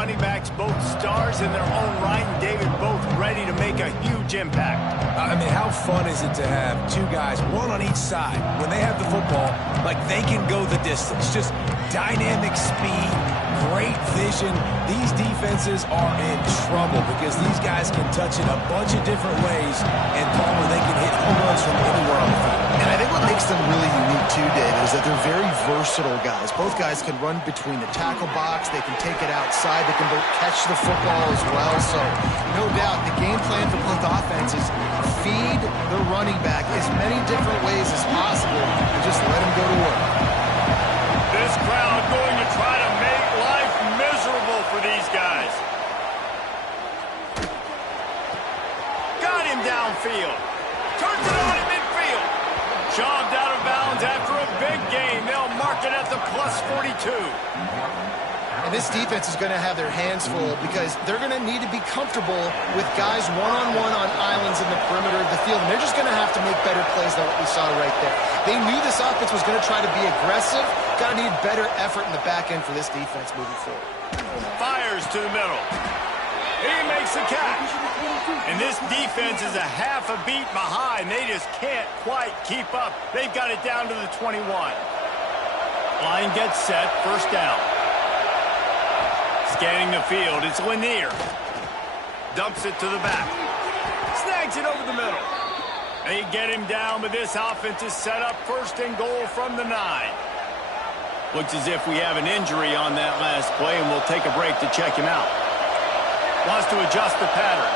running backs, both stars in their own right, and David, both ready to make a huge impact. I mean, how fun is it to have two guys, one on each side, when they have the football, like they can go the distance. Just dynamic speed, great vision. These defenses are in trouble because these guys can touch it a bunch of different ways, and Palmer, they can hit home runs from anywhere on the field. And I think what makes them really unique too, David, is that they're very versatile guys. Both guys can run between the tackle box. They can take it outside. They can both catch the football as well. So, no doubt, the game plan for both offenses, feed the running back as many different ways as possible and just let him go to work. This crowd going to try to make life miserable for these guys. Got him downfield. Turns it on in midfield. Shoved out of bounds after a big gain. They'll mark it at the +42. And this defense is going to have their hands full because they're going to need to be comfortable with guys one-on-one on islands in the perimeter of the field. And they're just going to have to make better plays than what we saw right there. They knew this offense was going to try to be aggressive. Got to need better effort in the back end for this defense moving forward. Fires to the middle. He makes the catch. And this defense is a half a beat behind. They just can't quite keep up. They've got it down to the 21. Line gets set. First down. Scanning the field, it's Lanier. Dumps it to the back. Snags it over the middle. They get him down, but this offense is set up first and goal from the 9. Looks as if we have an injury on that last play, and we'll take a break to check him out. Wants to adjust the pattern.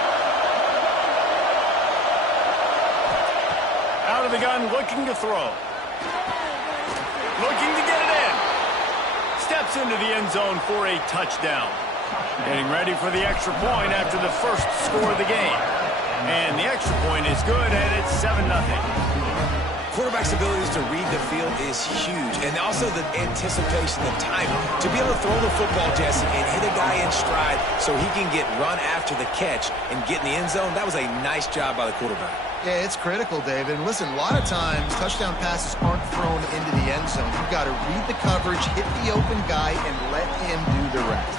Out of the gun, looking to throw. Looking to get it in. Steps into the end zone for a touchdown. Getting ready for the extra point after the first score of the game. And the extra point is good, and it's 7-0. Quarterback's abilities to read the field is huge, and also the anticipation, the timing. To be able to throw the football, Jesse, and hit a guy in stride so he can get run after the catch and get in the end zone, that was a nice job by the quarterback. Yeah, it's critical, David. And listen, a lot of times, touchdown passes aren't thrown into the end zone. You've got to read the coverage, hit the open guy, and let him do the rest.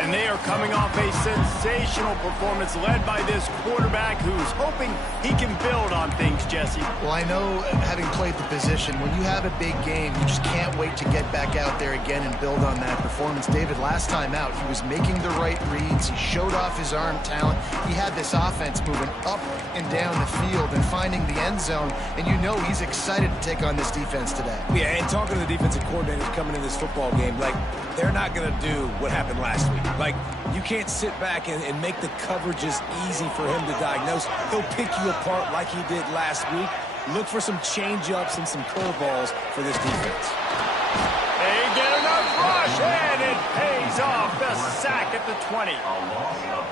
And they are coming off a sensational performance led by this quarterback who's hoping he can build on things, Jesse. Well, I know, having played the position, when you have a big game, you just can't wait to get back out there again and build on that performance. David, last time out, he was making the right reads. He showed off his arm talent. He had this offense moving up and down the field and finding the end zone. And you know he's excited to take on this defense today. Yeah, and talking to the defensive coordinators coming into this football game, like, they're not going to do what happened last week. Like, you can't sit back and make the coverages easy for him to diagnose. He'll pick you apart like he did last week. Look for some change-ups and some curveballs for this defense. They get enough rush, and it pays off. The sack at the 20.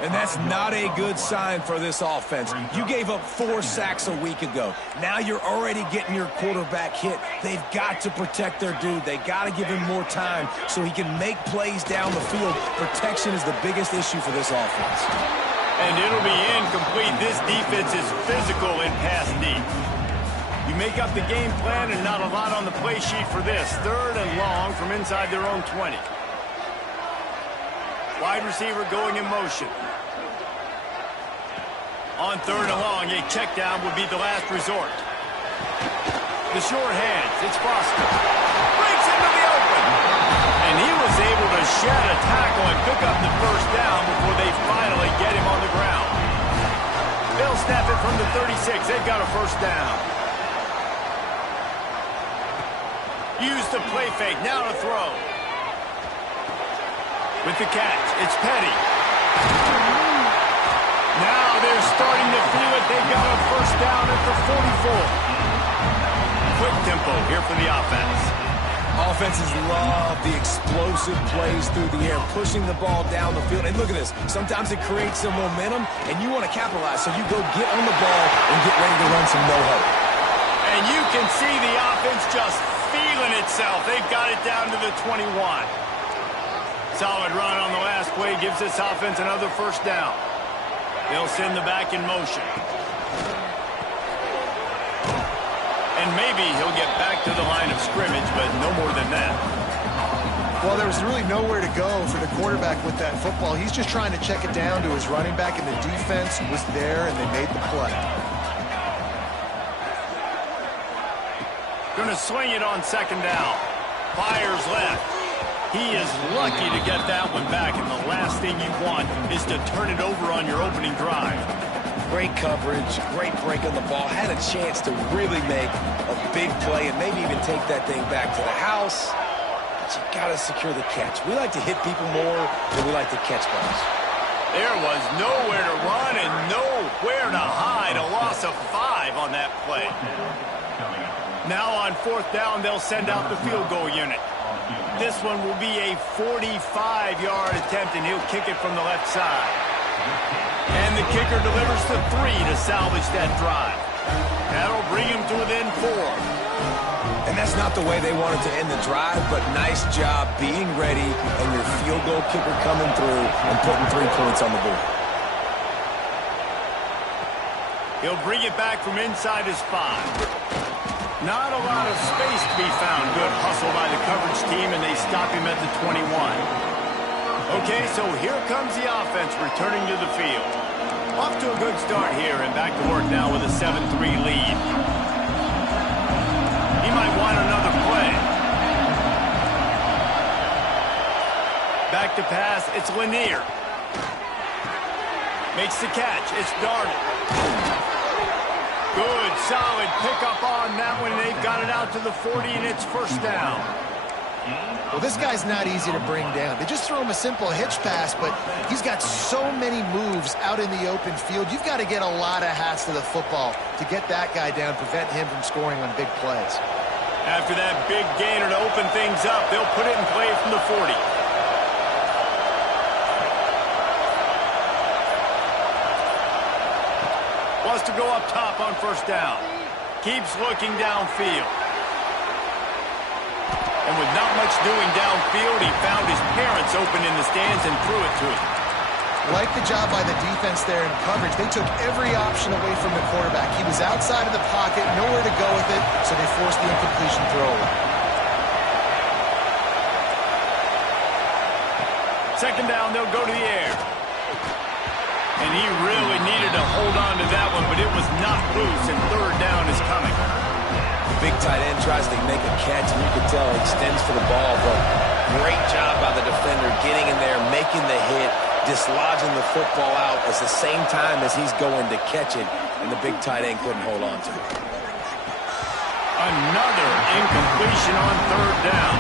And that's not a good sign for this offense. You gave up 4 sacks a week ago. Now you're already getting your quarterback hit. They've got to protect their dude. They got to give him more time so he can make plays down the field. Protection is the biggest issue for this offense. And it'll be incomplete. This defense is physical in pass deep. You make up the game plan and not a lot on the play sheet for this. 3rd and long from inside their own 20. Wide receiver going in motion. On 3rd and long, a check down would be the last resort. The short hands, it's Foster. Breaks into the open. And he was able to shed a tackle and pick up the first down before they finally get him on the ground. They'll snap it from the 36. They've got a first down. Use the play fake, now to throw. With the catch, it's Petty. Now they're starting to feel it. They've got a first down at the 44. Quick tempo here for the offense. Offenses love the explosive plays through the air, pushing the ball down the field. And look at this. Sometimes it creates some momentum, and you want to capitalize. So you go get on the ball and get ready to run some no-huddle. And you can see the offense just feeling itself. They've got it down to the 21. Solid run on the last play gives this offense another first down. They'll send the back in motion. And maybe he'll get back to the line of scrimmage, but no more than that. Well, there was really nowhere to go for the quarterback with that football. He's just trying to check it down to his running back, and the defense was there, and they made the play. Going to swing it on second down. Fires left. He is lucky to get that one back, and the last thing you want is to turn it over on your opening drive. Great coverage, great break on the ball. Had a chance to really make a big play and maybe even take that thing back to the house. But you got to secure the catch. We like to hit people more than we like to catch balls. There was nowhere to run and nowhere to hide. A loss of 5 on that play. Now on fourth down, they'll send out the field goal unit. This one will be a 45-yard attempt, and he'll kick it from the left side. And the kicker delivers the 3 to salvage that drive. That'll bring him to within 4. And that's not the way they wanted to end the drive, but nice job being ready and your field goal kicker coming through and putting 3 points on the board. He'll bring it back from inside his 5. Not a lot of space to be found. Good hustle by the coverage team, and they stop him at the 21. Okay, so here comes the offense returning to the field. Off to a good start here, and back to work now with a 7-3 lead. He might want another play. Back to pass, it's Lanier. Makes the catch, it's Darnold. Good, solid pickup on that one. They've got it out to the 40, and it's first down. Well, this guy's not easy to bring down. They just throw him a simple hitch pass, but he's got so many moves out in the open field. You've got to get a lot of hats to the football to get that guy down, prevent him from scoring on big plays. After that big gainer to open things up, they'll put it in play from the 40. Wants to go up top on first down. Keeps looking downfield. And with not much doing downfield, he found his parents open in the stands and threw it to him. Like the job by the defense there in coverage. They took every option away from the quarterback. He was outside of the pocket, nowhere to go with it, so they forced the incompletion throw away. Second down, they'll go to the air. And he really needed to hold on to that one, but it was knocked loose, and third down is coming. Big tight end tries to make a catch, and you can tell he extends for the ball, but great job by the defender getting in there, making the hit, dislodging the football out at the same time as he's going to catch it, and the big tight end couldn't hold on to it. Another incompletion on third down.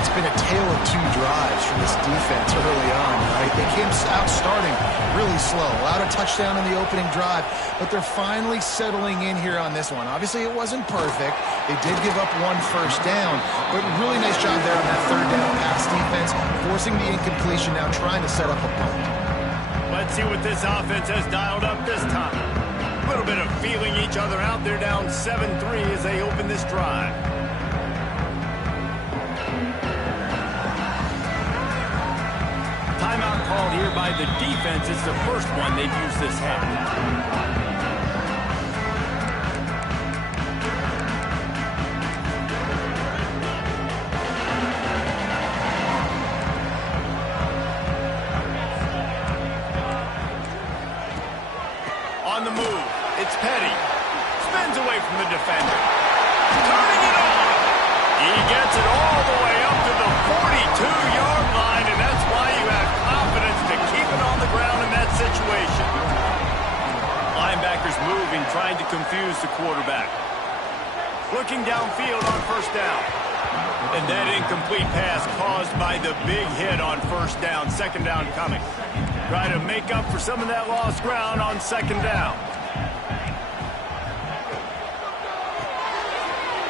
It's been a tale of 2 drives from this defense early on, right? They came out starting really slow, allowed a touchdown in the opening drive, but they're finally settling in here on this one. Obviously, it wasn't perfect. They did give up 1 first down, but really nice job there on that third down pass defense, forcing the incompletion, now trying to set up a punt. Let's see what this offense has dialed up this time. A little bit of feeling each other out. They're down 7-3 as they open this drive. Timeout called here by the defense. It's the first one they've used this half. On the move, it's Petty. Spins away from the defender. Turning it on. He gets it all the way up to the 42-yard line, and that's why you have confidence to keep it on the ground in that situation. Linebackers moving, trying to confuse the quarterback. Looking downfield on first down. And that incomplete pass caused by the big hit on first down. Second down coming. Try to make up for some of that lost ground on second down.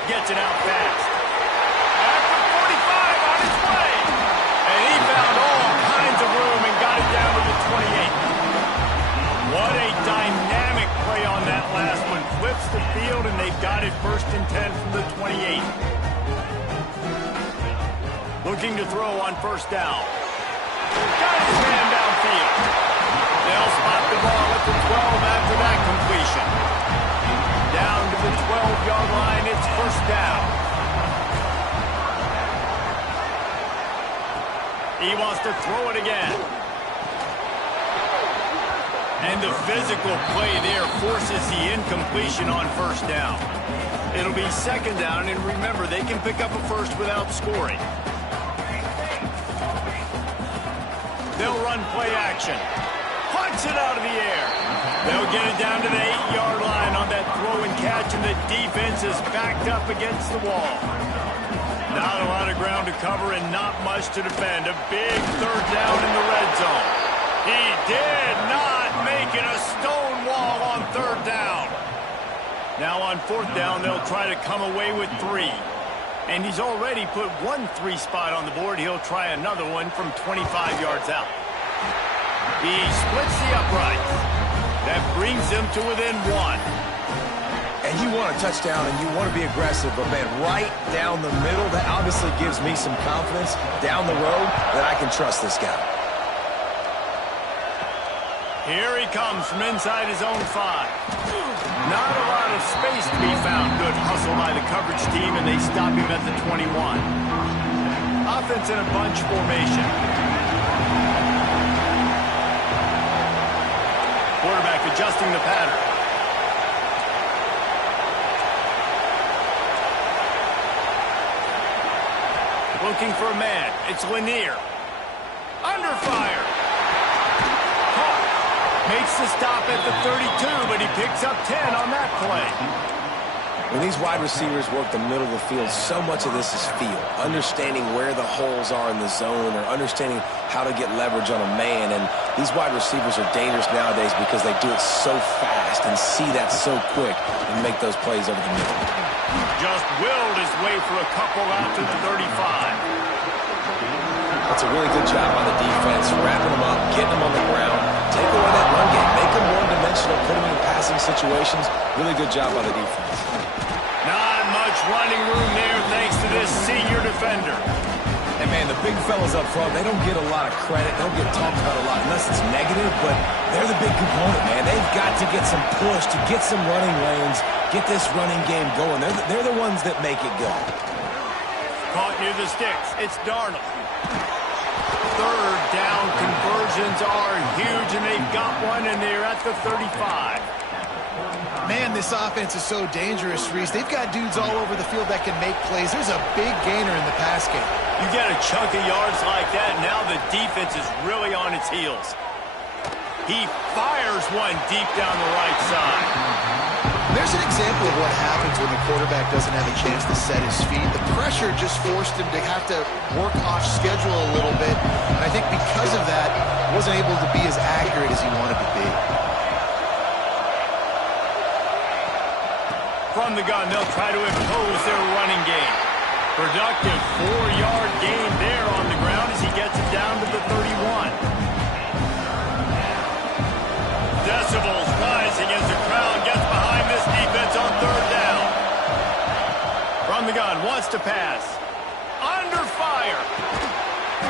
Gets it out fast. After 45 on his way. And he found all kinds of room and got it down to the 28. What a dynamic play on that last one. Flips the field, and they've got it first and 10 from the 28. Looking to throw on first down. Got his man downfield. They'll spot the ball at the 12 after that completion. Down to the 12-yard line, it's first down. He wants to throw it again. And the physical play there forces the incompletion on first down. It'll be second down, and remember, they can pick up a first without scoring. They'll run play action. Punch it out of the air. They'll get it down to the 8-yard line on that throw and catch, and the defense is backed up against the wall. Not a lot of ground to cover and not much to defend. A big third down in the red zone. He did not make it a stone wall on third down. Now on fourth down, they'll try to come away with 3. And he's already put 1 3 spot on the board. He'll try another one from 25 yards out. He splits the uprights. That brings him to within 1. And you want a touchdown and you want to be aggressive, but man, right down the middle, that obviously gives me some confidence down the road that I can trust this guy. Here he comes from inside his own 5. Not a lot of space to be found. Good hustle by the coverage team, and they stop him at the 21. Offense in a bunch formation. Quarterback adjusting the pattern. Looking for a man. It's Lanier. Under fire. Makes the stop at the 32, but he picks up 10 on that play. When these wide receivers work the middle of the field, so much of this is feel. Understanding where the holes are in the zone or understanding how to get leverage on a man. And these wide receivers are dangerous nowadays because they do it so fast and see that so quick and make those plays over the middle. Just willed his way for a couple out to the 35. That's a really good job on the defense, wrapping them up, getting them on the ground, take away that run game, make them one-dimensional, put them in passing situations. Really good job by the defense. Not much running room there thanks to this senior defender. And man, the big fellas up front, they don't get a lot of credit, don't get talked about a lot unless it's negative, but they're the big component, man. They've got to get some push, to get some running lanes, get this running game going. They're the ones that make it go. Caught near the sticks. It's Darnold. Third down conversions are huge, and they've got one, and they're at the 35. Man, this offense is so dangerous, Reese. They've got dudes all over the field that can make plays. There's a big gainer in the pass game. You get a chunk of yards like that, now the defense is really on its heels. He fires one deep down the right side. There's an example of what happens when the quarterback doesn't have a chance to set his feet. The pressure just forced him to have to work off schedule a little bit. And I think because of that, wasn't able to be as accurate as he wanted to be. From the gun, they'll try to impose their running game. Productive 4-yard gain there on the ground as he gets it down to the 31. Decibels rising as the crowd gets behind this defense on third down. From the gun, wants to pass. Under fire.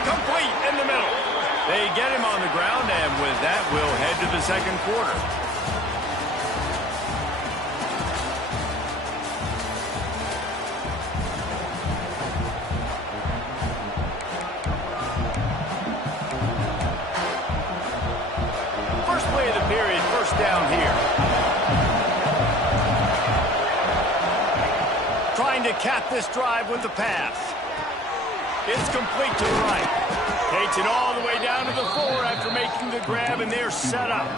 Complete in the middle. They get him on the ground, and with that, we'll head to the second quarter. First play of the period, first down here. Trying to cap this drive with the pass. It's complete to the right. Takes it all the way down to the 4 after making the grab, and they're set up.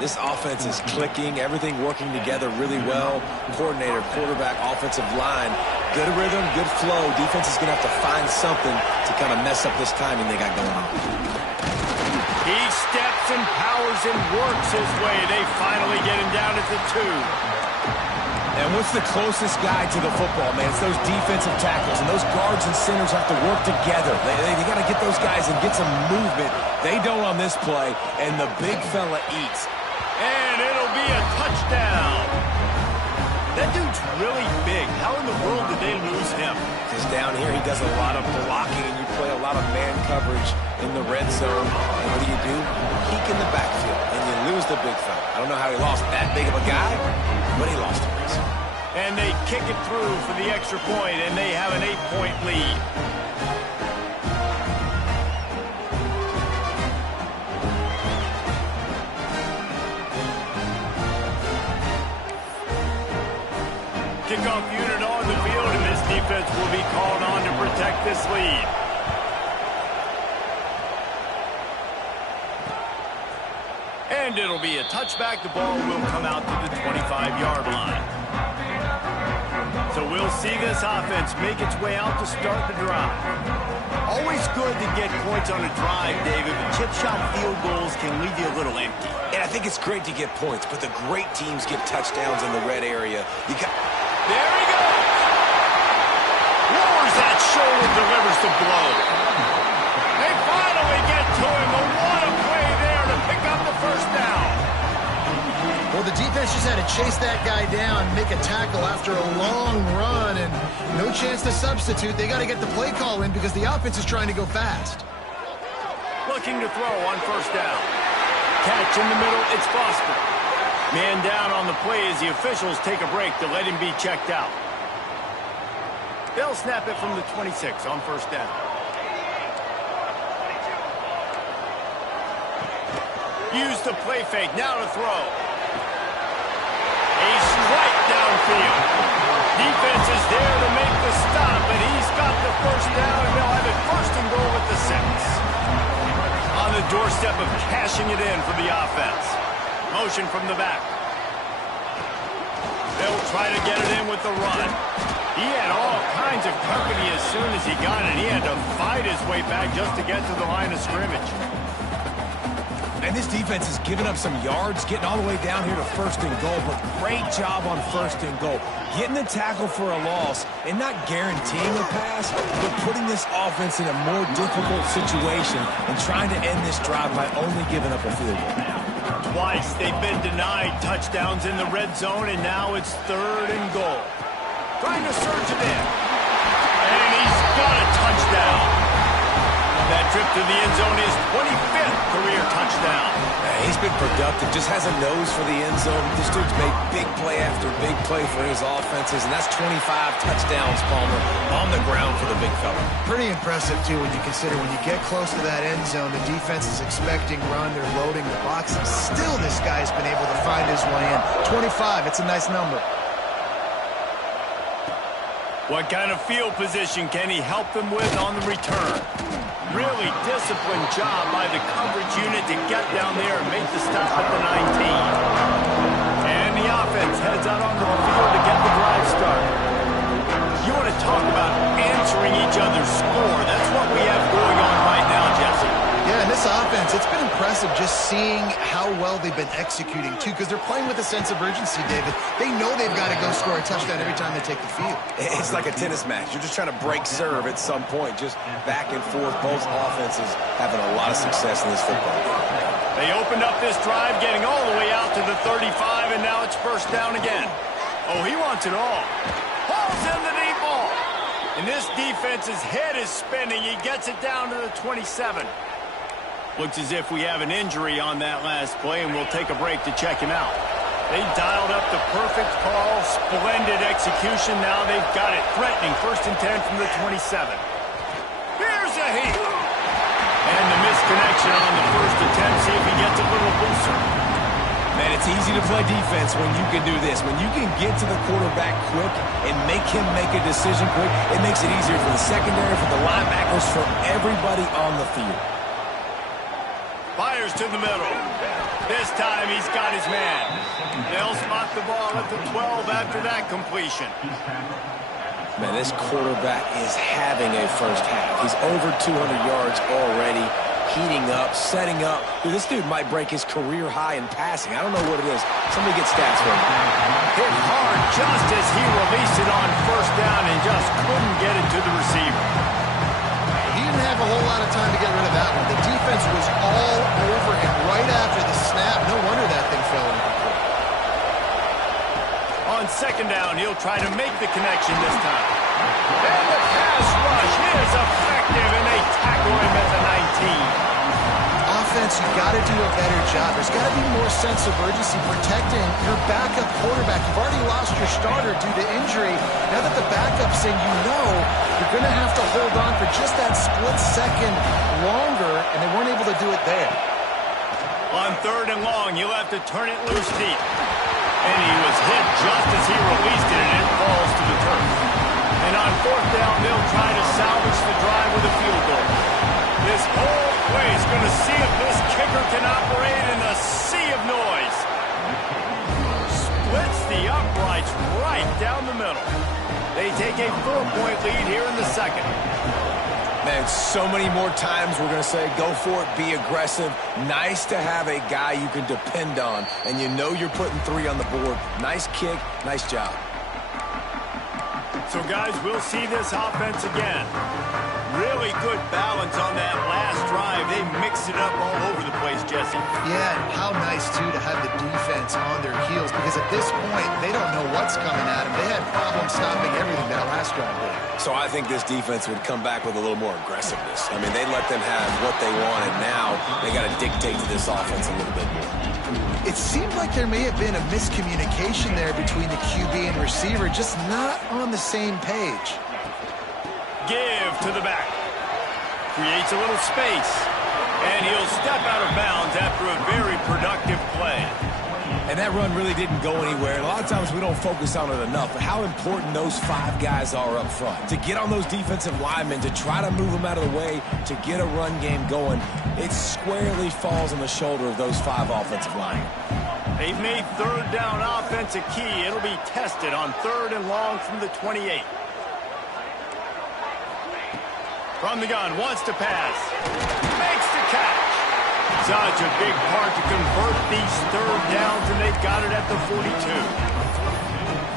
This offense is clicking, everything working together really well. Coordinator, quarterback, offensive line, good rhythm, good flow. Defense is going to have to find something to kind of mess up this timing they got going on. He steps and powers and works his way. They finally get him down at the 2. And what's the closest guy to the football, man? It's those defensive tackles, and those guards and centers have to work together. They got to get those guys and get some movement. They don't on this play, and the big fella eats. And it'll be a touchdown. That dude's really big. How in the world did they lose him? Because down here he does a lot of blocking, and you play a lot of man coverage in the red zone. And what do? Peek in the backfield, and you lose the big fella. I don't know how he lost that big of a guy, but he lost him. And they kick it through for the extra point, and they have an 8-point lead. kickoff unit on the field, and this defense will be called on to protect this lead. And it'll be a touchback. The ball will come out to the 25-yard line. So we'll see this offense make its way out to start the drive. Always good to get points on a drive, David, but chip shot field goals can leave you a little empty. And I think it's great to get points, but the great teams get touchdowns in the red area. There he goes! Lowers that shoulder, delivers the blow. They finally get to him, but what a play there to pick up the first down. Well, the defense just had to chase that guy down, make a tackle after a long run, and no chance to substitute. They got to get the play call in because the offense is trying to go fast. Looking to throw on first down. Catch in the middle, it's Foster. Man down on the play as the officials take a break to let him be checked out. They'll snap it from the 26 on first down. Use the play fake, now to throw. A strike downfield. Defense is there to make the stop, and he's got the first down, and they'll have it first and goal at the 6. On the doorstep of cashing it in for the offense. Motion from the back. They'll try to get it in with the run. He had all kinds of company as soon as he got it. He had to fight his way back just to get to the line of scrimmage. And this defense is giving up some yards, getting all the way down here to first and goal, but great job on first and goal. Getting the tackle for a loss and not guaranteeing a pass, but putting this offense in a more difficult situation and trying to end this drive by only giving up a field goal. Twice they've been denied touchdowns in the red zone, and now it's third and goal. Trying to surge it in. And he's got a touchdown. That trip to the end zone is 25th career touchdown. He's been productive, just has a nose for the end zone. This dude's made big play after big play for his offenses, and that's 25 touchdowns, Palmer, on the ground for the big fella. Pretty impressive, too, when you consider when you get close to that end zone, the defense is expecting run, they're loading the box, and still this guy's been able to find his way in. 25, it's a nice number. What kind of field position can he help them with on the return? Really disciplined job by the coverage unit to get down there and make the stop at the 19. And the offense heads out onto the field to get the drive started. You want to talk about answering each other's score. That's what we have going on right now, Jesse. Yeah, and this offense, it's been impressive just seeing how well they've been executing, too, because they're playing with a sense of urgency, David. They know they've got to go score a touchdown every time they take the field. It's like a tennis match. You're just trying to break serve at some point, just back and forth. Both offenses having a lot of success in this football game. They opened up this drive, getting all the way out to the 35, and now it's first down again. Oh, he wants it all. Hauls in the deep ball. And this defense's head is spinning. He gets it down to the 27. Looks as if we have an injury on that last play, and we'll take a break to check him out. They dialed up the perfect call, splendid execution. Now they've got it, threatening first and 10 from the 27. Here's a heat. And the misconnection on the first attempt. See if he gets a little booster. Man, it's easy to play defense when you can do this. When you can get to the quarterback quick and make him make a decision quick, it makes it easier for the secondary, for the linebackers, for everybody on the field. Fires to the middle. This time he's got his man. They'll spot the ball at the 12 after that completion. Man, this quarterback is having a first half. He's over 200 yards already, heating up, setting up. Dude, this dude might break his career high in passing. I don't know what it is. Somebody get stats for him. Hit hard just as he released it on first down and just couldn't get it to the receiver. He didn't have a whole lot of time to get rid of that one. The defense was all over him right after the snap. No wonder that thing fell incomplete. On second down, he'll try to make the connection this time. And the pass rush is effective, and they tackle him at the 19. Offense, you've got to do a better job. There's got to be more sense of urgency protecting your backup quarterback. You've already lost your starter due to injury. Now that the backup's in, you know you're going to have to hold on for just that split second longer, and they weren't able to do it there. On third and long, you'll have to turn it loose deep. And he was hit just as he released it, and it falls to the turf. And on fourth down, they'll try to salvage the drive with a field goal. This whole place is going to see if this kicker can operate in a sea of noise. Splits the uprights right down the middle. They take a 4-point lead here in the second. Man, so many more times we're going to say, go for it, be aggressive. Nice to have a guy you can depend on, and you know you're putting 3 on the board. Nice kick, nice job. So, guys, we'll see this offense again. Really good balance on that last drive. They mixed it up all over the place, Jesse. Yeah, and how nice, too, to have the defense on their heels, because at this point, they don't know what's coming at them. They had problems stopping everything that last drive did. So I think this defense would come back with a little more aggressiveness. I mean, they let them have what they wanted. Now they got to dictate to this offense a little bit more. It seemed like there may have been a miscommunication there between the QB and receiver, just not on the same page. Give to the back. Creates a little space. And he'll step out of bounds after a very productive play. And that run really didn't go anywhere. And a lot of times we don't focus on it enough, but how important those 5 guys are up front. To get on those defensive linemen, to try to move them out of the way, to get a run game going, it squarely falls on the shoulder of those 5 offensive linemen. They've made third down offense a key. It'll be tested on 3rd and long from the 28. From the gun, wants to pass. Makes the catch. Such a big part to convert these 3rd downs, and they've got it at the 42.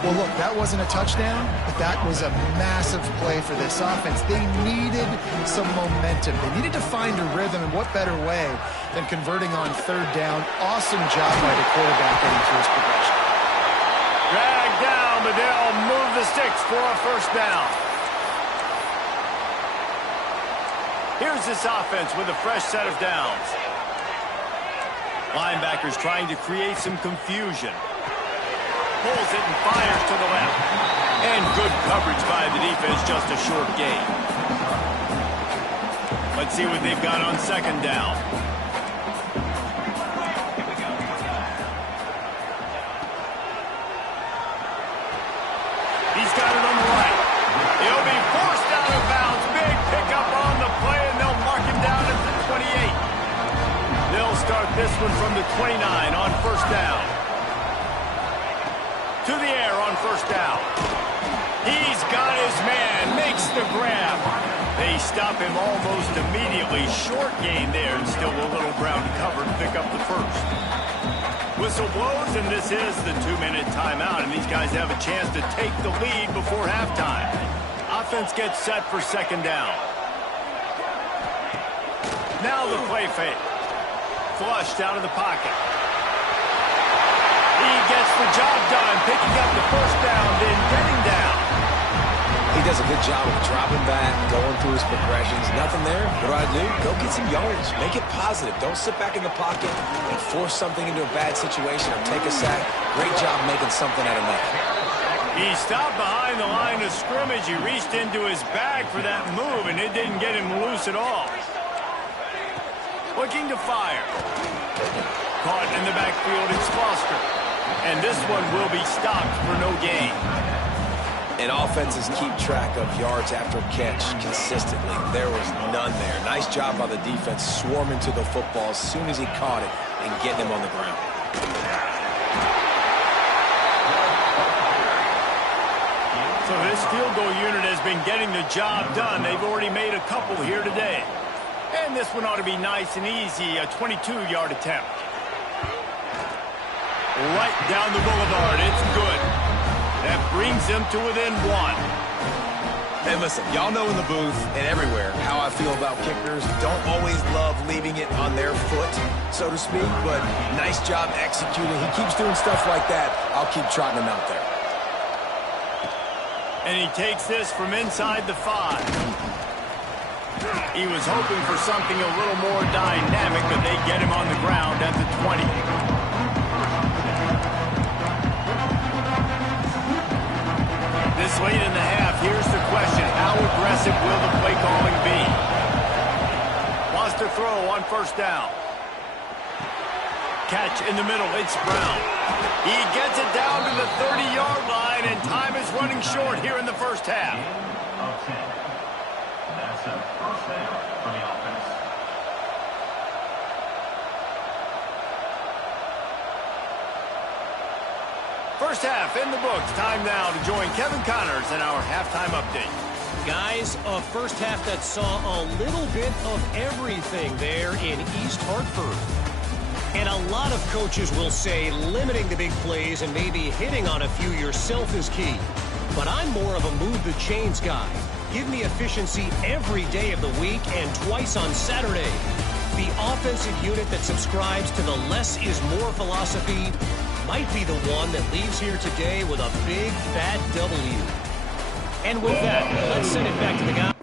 Well, look, that wasn't a touchdown, but that was a massive play for this offense. They needed some momentum. They needed to find a rhythm, and what better way than converting on 3rd down. Awesome job by the quarterback getting through his progression. Dragged down, but they'll move the sticks for a 1st down. Here's this offense with a fresh set of downs. Linebackers trying to create some confusion. Pulls it and fires to the left. And good coverage by the defense, just a short gain. Let's see what they've got on 2nd down. He's got it on the right. He'll be forced out of bounds. Big pickup on the play, and they'll mark him down at the 28. They'll start this one from the 29 on 1st down. To the air on 1st down. He's got his man, makes the grab. They stop him almost immediately. Short gain there, and still a little ground to cover to pick up the 1st. Whistle blows, and this is the 2-minute timeout, and these guys have a chance to take the lead before halftime. Offense gets set for 2nd down. Now the play fake. Flushed out of the pocket. He gets the job done, picking up the 1st down, then getting down. He does a good job of dropping back, going through his progressions. Nothing there. What do I do? Go get some yards. Make it positive. Don't sit back in the pocket and force something into a bad situation or take a sack. Great job making something out of nothing. He stopped behind the line of scrimmage. He reached into his bag for that move, and it didn't get him loose at all. Looking to fire. Caught in the backfield, it's Foster. And this one will be stopped for no gain. And offenses keep track of yards after catch consistently. There was none there. Nice job by the defense swarming to the football as soon as he caught it and getting him on the ground. So this field goal unit has been getting the job done. They've already made a couple here today. And this one ought to be nice and easy, a 22-yard attempt. Right down the boulevard, it's good. That brings them to within 1. And listen, y'all know in the booth and everywhere how I feel about kickers. Don't always love leaving it on their foot, so to speak, but nice job executing. He keeps doing stuff like that. I'll keep trotting him out there. And he takes this from inside the 5. He was hoping for something a little more dynamic, but they get him on the ground at the 20. This late in the half, here's the question. How aggressive will the play calling be? Wants to throw on 1st down. catch in the middle. It's Brown. He gets it down to the 30-yard line, and time is running short here in the first half. That's a first down for the offense. First half in the books. Time now to join Kevin Connors in our halftime update. Guys, a first half that saw a little bit of everything there in East Hartford. And a lot of coaches will say limiting the big plays and maybe hitting on a few yourself is key. But I'm more of a move the chains guy. Give me efficiency every day of the week and twice on Saturday. The offensive unit that subscribes to the less is more philosophy might be the one that leaves here today with a big fat W. And with that, let's send it back to the guy.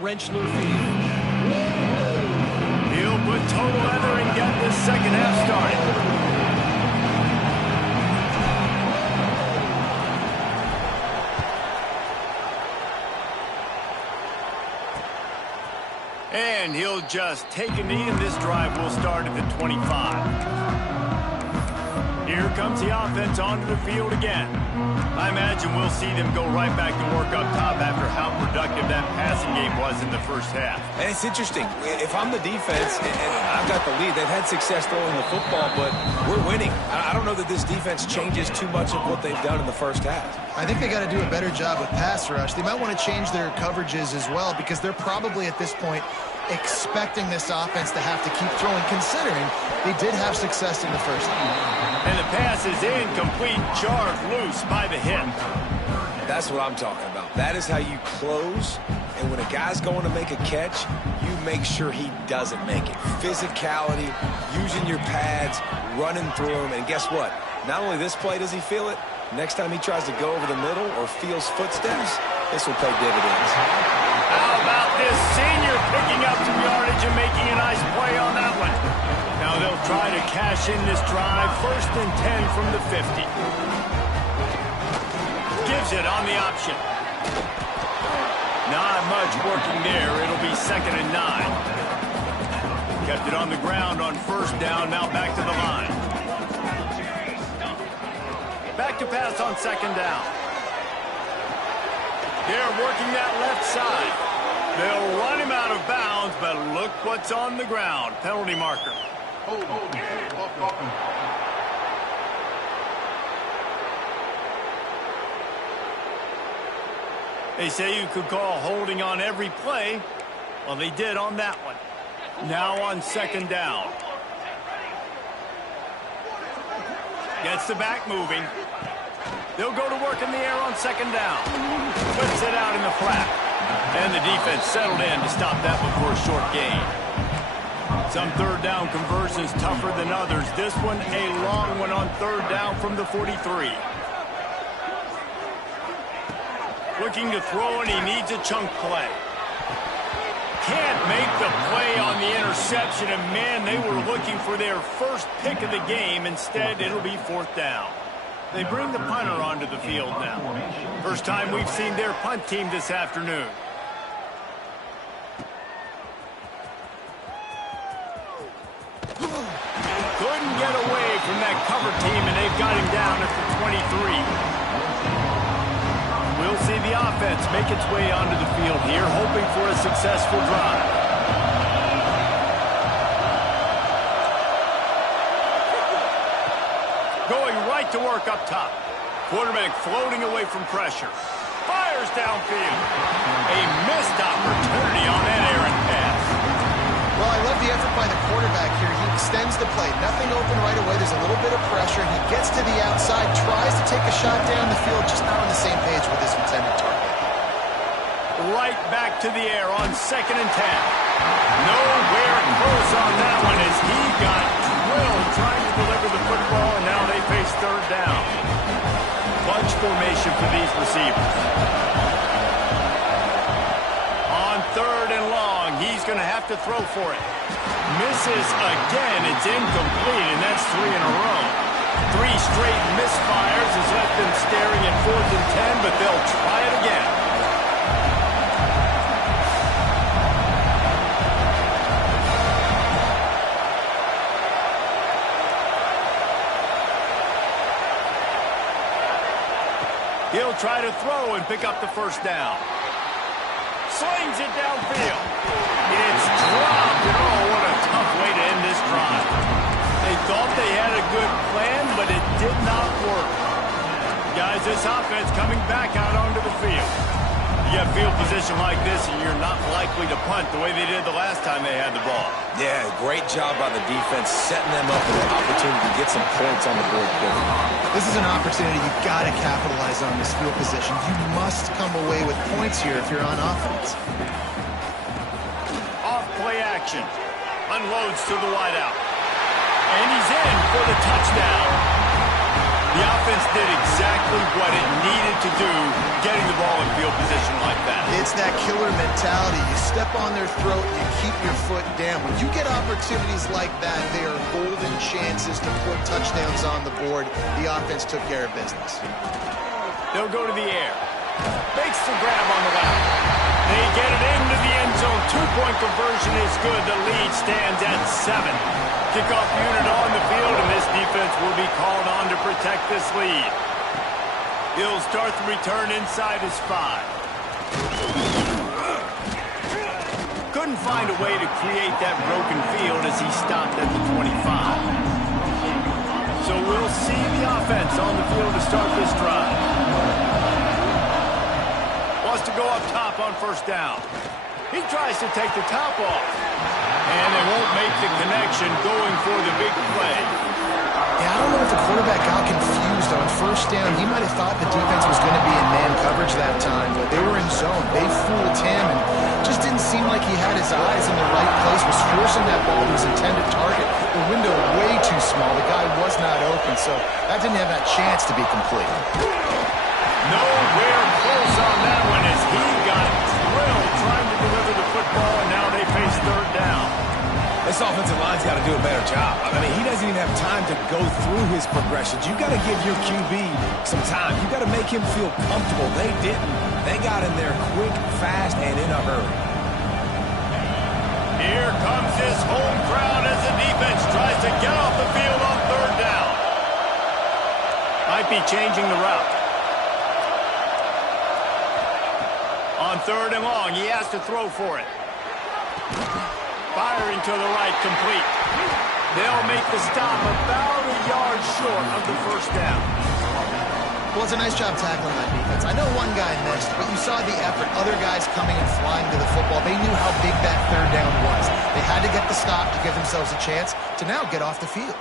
Wrenchler Field. He'll put total leather and get this second half started. And he'll just take a knee, and this drive will start at the 25. Here comes the offense onto the field again. I imagine we'll see them go right back to work up top after how productive that passing game was in the first half. And it's interesting. If I'm the defense and I've got the lead, they've had success throwing the football, but we're winning. I don't know that this defense changes too much of what they've done in the first half. I think they got to do a better job with pass rush. They might want to change their coverages as well, because they're probably at this point expecting this offense to have to keep throwing, considering they did have success in the first half. And the pass is incomplete, jarred loose by the hip. That's what I'm talking about. That is how you close, and when a guy's going to make a catch, you make sure he doesn't make it. Physicality, using your pads, running through them, and guess what? Not only this play does he feel it, next time he tries to go over the middle or feels footsteps, this will pay dividends. How about this senior picking up some yardage and making a nice play on that one? Now they'll try to cash in this drive. 1st and 10 from the 50. Gives it on the option. Not much working there. It'll be 2nd and 9. Kept it on the ground on 1st down. Now back to the line. Back to pass on 2nd down. They're working that left side. They'll run him out of bounds, but look what's on the ground. Penalty marker. They say you could call holding on every play. Well, they did on that one. Now on 2nd down. Gets the back moving. They'll go to work in the air on 2nd down. Flips it out in the flat. And the defense settled in to stop that one for a short gain. Some 3rd down conversions tougher than others. This one a long one on 3rd down from the 43. Looking to throw, and he needs a chunk play. Can't make the play on the interception, and man, they were looking for their first pick of the game. Instead, it'll be 4th down. They bring the punter onto the field now. First time we've seen their punt team this afternoon. Couldn't get away from that cover team, and they've got him down at the 23. We'll see the offense make its way onto the field here, hoping for a successful drive. Going right to work up top. Quarterback floating away from pressure. Fires downfield. A missed opportunity on that errant pass. Well, I love the effort by the quarterback here. He extends the play. Nothing open right away. There's a little bit of pressure. He gets to the outside, tries to take a shot down the field, just not on the same page with his intended target. Right back to the air on 2nd and 10. Nowhere close on that one as he got drilled trying to deliver the football, and now they face 3rd down. Bunch formation for these receivers. On have to throw for it. Misses again. It's incomplete, and that's 3 in a row. 3 straight misfires has left them staring at 4th and 10, but they'll try it again. He'll try to throw and pick up the first down. Slings it downfield. It's dropped. And oh, what a tough way to end this drive. They thought they had a good plan, but it did not work. Guys, this offense coming back out onto the field. You have field position like this, and you're not likely to punt the way they did the last time they had the ball. Yeah, great job by the defense, setting them up with an opportunity to get some points on the board quickly. This is an opportunity you've got to capitalize on this field position. You must come away with points here if you're on offense. Off play action. Unloads to the wideout. And he's in for the touchdown. The offense did exactly what it needed to do, getting the ball in field position like that. It's that killer mentality. You step on their throat, you keep your foot down. When you get opportunities like that, they are golden chances to put touchdowns on the board. The offense took care of business. They'll go to the air. Makes the grab on the left. They get it into the end zone. 2-point conversion is good. The lead stands at 7. Kickoff unit on the field, and this defense will be called on to protect this lead. He'll start the return inside his 5. Couldn't find a way to create that broken field as he stopped at the 25. So we'll see the offense on the field to start this drive. Wants to go up top on first down. He tries to take the top off. And they won't make the connection going for the big play. Yeah, I don't know if the quarterback got confused on first down. He might have thought the defense was going to be in man coverage that time, but they were in zone. They fooled him, and just didn't seem like he had his eyes in the right place, was forcing that ball to his intended target. The window way too small. The guy was not open, so that didn't have that chance to be complete. Nowhere close on that one as he got drilled trying to deliver the football, and now they face third down. This offensive line's got to do a better job. I mean, he doesn't even have time to go through his progressions. You've got to give your QB some time. You've got to make him feel comfortable. They didn't. They got in there quick, fast, and in a hurry. Here comes this home crowd as the defense tries to get off the field on third down. Might be changing the route. On 3rd and long, he has to throw for it. Firing to the right, complete. They'll make the stop about a yard short of the first down. Well, it's a nice job tackling that defense. I know one guy missed, but you saw the effort. Other guys coming and flying to the football. They knew how big that third down was. They had to get the stop to give themselves a chance to now get off the field.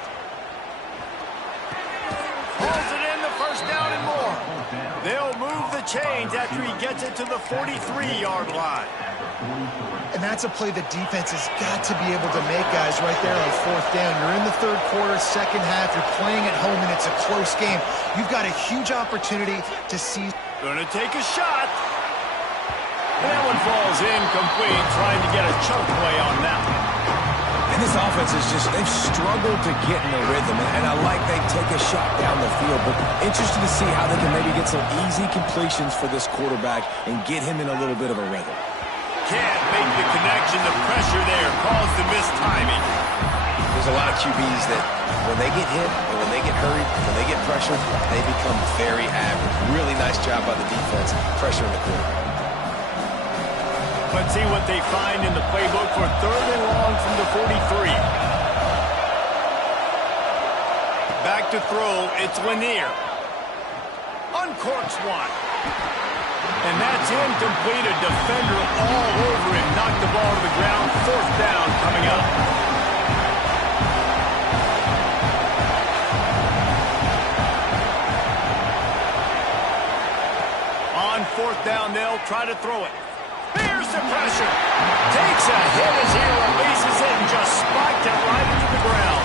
Pulls it in, the first down and more. They'll move the chains after he gets it to the 43-yard line. And that's a play the defense has got to be able to make, guys, right there on 4th down. You're in the 3rd quarter, 2nd half. You're playing at home, and it's a close game. You've got a huge opportunity to seize. Gonna take a shot. And that one falls incomplete, trying to get a chunk play on that one. And this offense is just, they've struggled to get in a rhythm. And I like they take a shot down the field, but interested to see how they can maybe get some easy completions for this quarterback and get him in a little bit of a rhythm. Can't make the connection. The pressure there caused the missed timing. There's a lot of QBs that when they get hit and when they get hurried, when they get pressured, they become very average. Really nice job by the defense, pressuring the quarterback. Let's see what they find in the playbook for 3rd and long from the 43. Back to throw, it's Lanier. Uncorks one. And that's incomplete. A defender all over him. Knocked the ball to the ground. 4th down coming up. On 4th down, they'll try to throw it. Here's the pressure. Takes a hit as he releases it and just spiked it right into the ground.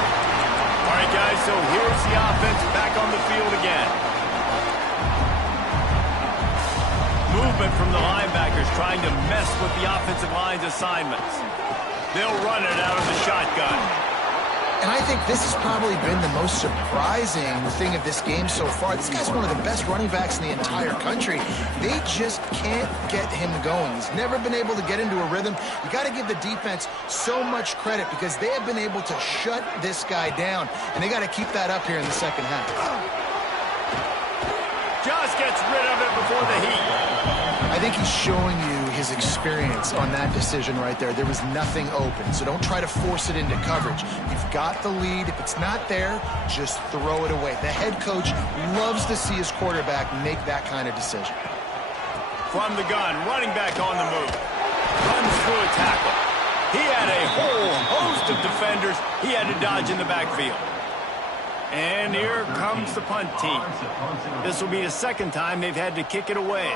All right, guys, so here's the offense back on the field again. Movement from the linebackers trying to mess with the offensive line's assignments. They'll run it out of the shotgun. And I think this has probably been the most surprising thing of this game so far. This guy's one of the best running backs in the entire country. They just can't get him going. He's never been able to get into a rhythm. You got to give the defense so much credit because they have been able to shut this guy down, and they got to keep that up here in the second half. Just gets rid of it before the heat. I think he's showing you his experience on that decision right there. There was nothing open, so don't try to force it into coverage. You've got the lead. If it's not there, just throw it away. The head coach loves to see his quarterback make that kind of decision. From the gun, running back on the move. Runs through a tackle. He had a whole host of defenders he had to dodge in the backfield. And here comes the punt team. This will be the second time they've had to kick it away.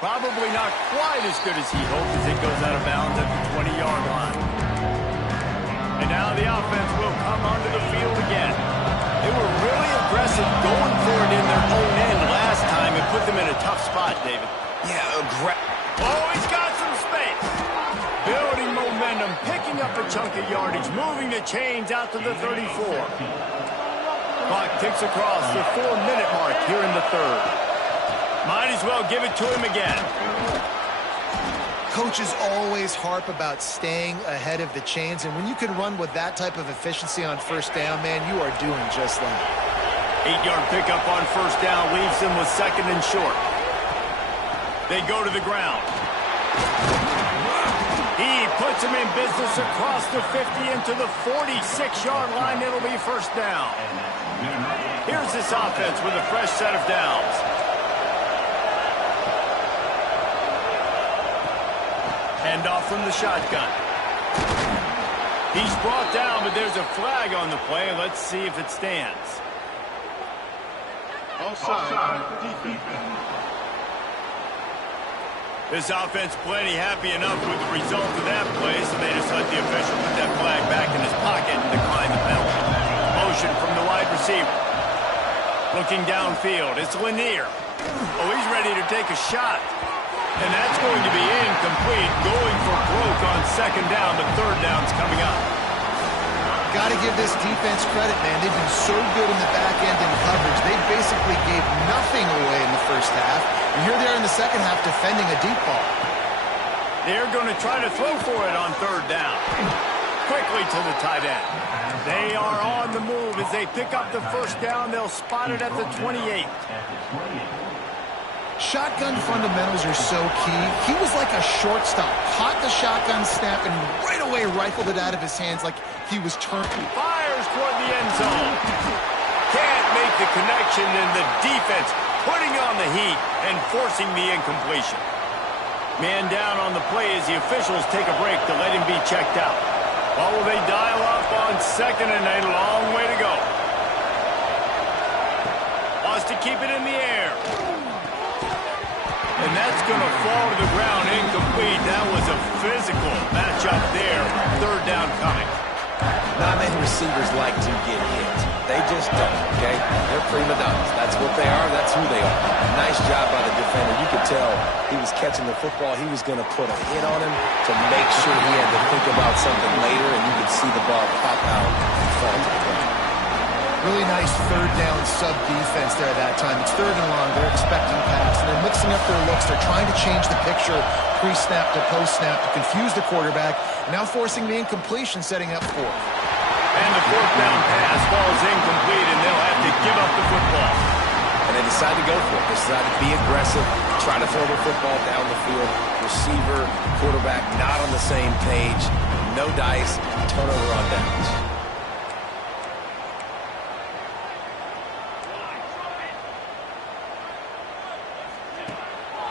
Probably not quite as good as he hoped as it goes out of bounds at the 20-yard line. And now the offense will come onto the field again. They were really aggressive going for it in their own end last time and put them in a tough spot, David. Yeah, Oh, he's got some space. Building momentum, picking up a chunk of yardage, moving the chains out to the 34. Clock ticks across the 4-minute mark here in the third. Might as well give it to him again. Coaches always harp about staying ahead of the chains, and when you can run with that type of efficiency on first down, man, you are doing just that. 8-yard pickup on first down leaves them with second and short. They go to the ground. He puts him in business across the 50 into the 46-yard line. It'll be first down. Here's this offense with a fresh set of downs. Hand off from the shotgun. He's brought down, but there's a flag on the play. Let's see if it stands. Offside. This offense plenty happy enough with the result of that play, so they just let the official put that flag back in his pocket and decline the penalty. Motion from the wide receiver. Looking downfield, it's Lanier. Oh, he's ready to take a shot. And that's going to be incomplete, going for broke on second down, but third down's coming up. Got to give this defense credit, man. They've been so good in the back end in coverage. They basically gave nothing away in the first half. And here they are in the second half defending a deep ball. They're going to try to throw for it on third down. Quickly to the tight end. They are on the move as they pick up the first down. They'll spot it at the 28. Shotgun fundamentals are so key. He was like a shortstop. Caught the shotgun snap and right away rifled it out of his hands like he was turning. Fires toward the end zone. Can't make the connection, and the defense putting on the heat and forcing the incompletion. Man down on the play as the officials take a break to let him be checked out. What will they dial up on second and a long way to go? Wants to keep it in the air. And that's going to fall to the ground incomplete. That was a physical matchup there. Third down coming. Not many receivers like to get hit. They just don't, okay? They're prima donnas. That's what they are. That's who they are. Nice job by the defender. You could tell he was catching the football. He was going to put a hit on him to make sure he had to think about something later, and you could see the ball pop out and fall to the ground. Really nice third down sub defense there that time. It's third and long. They're expecting pass, and they're mixing up their looks. They're trying to change the picture pre-snap to post-snap to confuse the quarterback, now forcing the incompletion, setting up fourth. And the fourth down pass falls incomplete, and they'll have to give up the football. And they decide to go for it. They decide to be aggressive, try to throw the football down the field. Receiver, quarterback not on the same page. No dice, turnover on downs.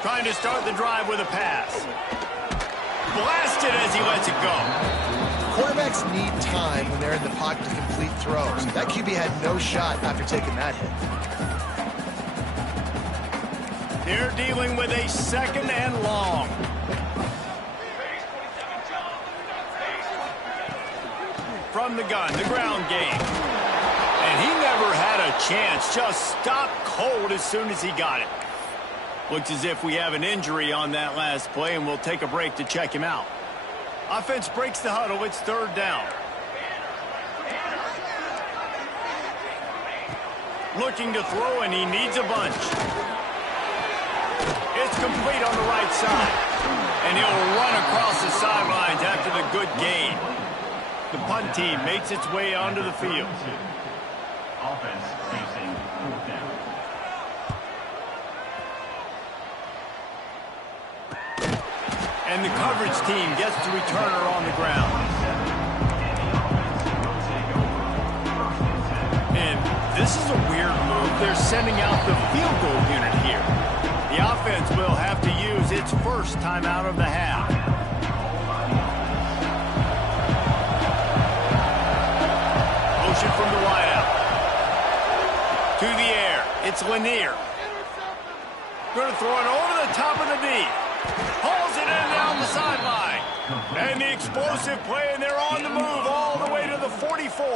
Trying to start the drive with a pass. Blasted as he lets it go. Quarterbacks need time when they're in the pocket to complete throws. That QB had no shot after taking that hit. They're dealing with a second and long. From the gun, the ground game. And he never had a chance. Just stopped cold as soon as he got it. Looks as if we have an injury on that last play, and we'll take a break to check him out. Offense breaks the huddle. It's third down. Looking to throw, and he needs a bunch. It's complete on the right side. And he'll run across the sidelines after the good gain. The punt team makes its way onto the field. Offense facing fourth down. And the coverage team gets to return her on the ground. And this is a weird move. They're sending out the field goal unit here. The offense will have to use its first timeout of the half. Motion from the wideout. To the air. It's Lanier. Going to throw it over the top of the knee. Hauls it in down the sideline. And the explosive play, and they're on the move all the way to the 44.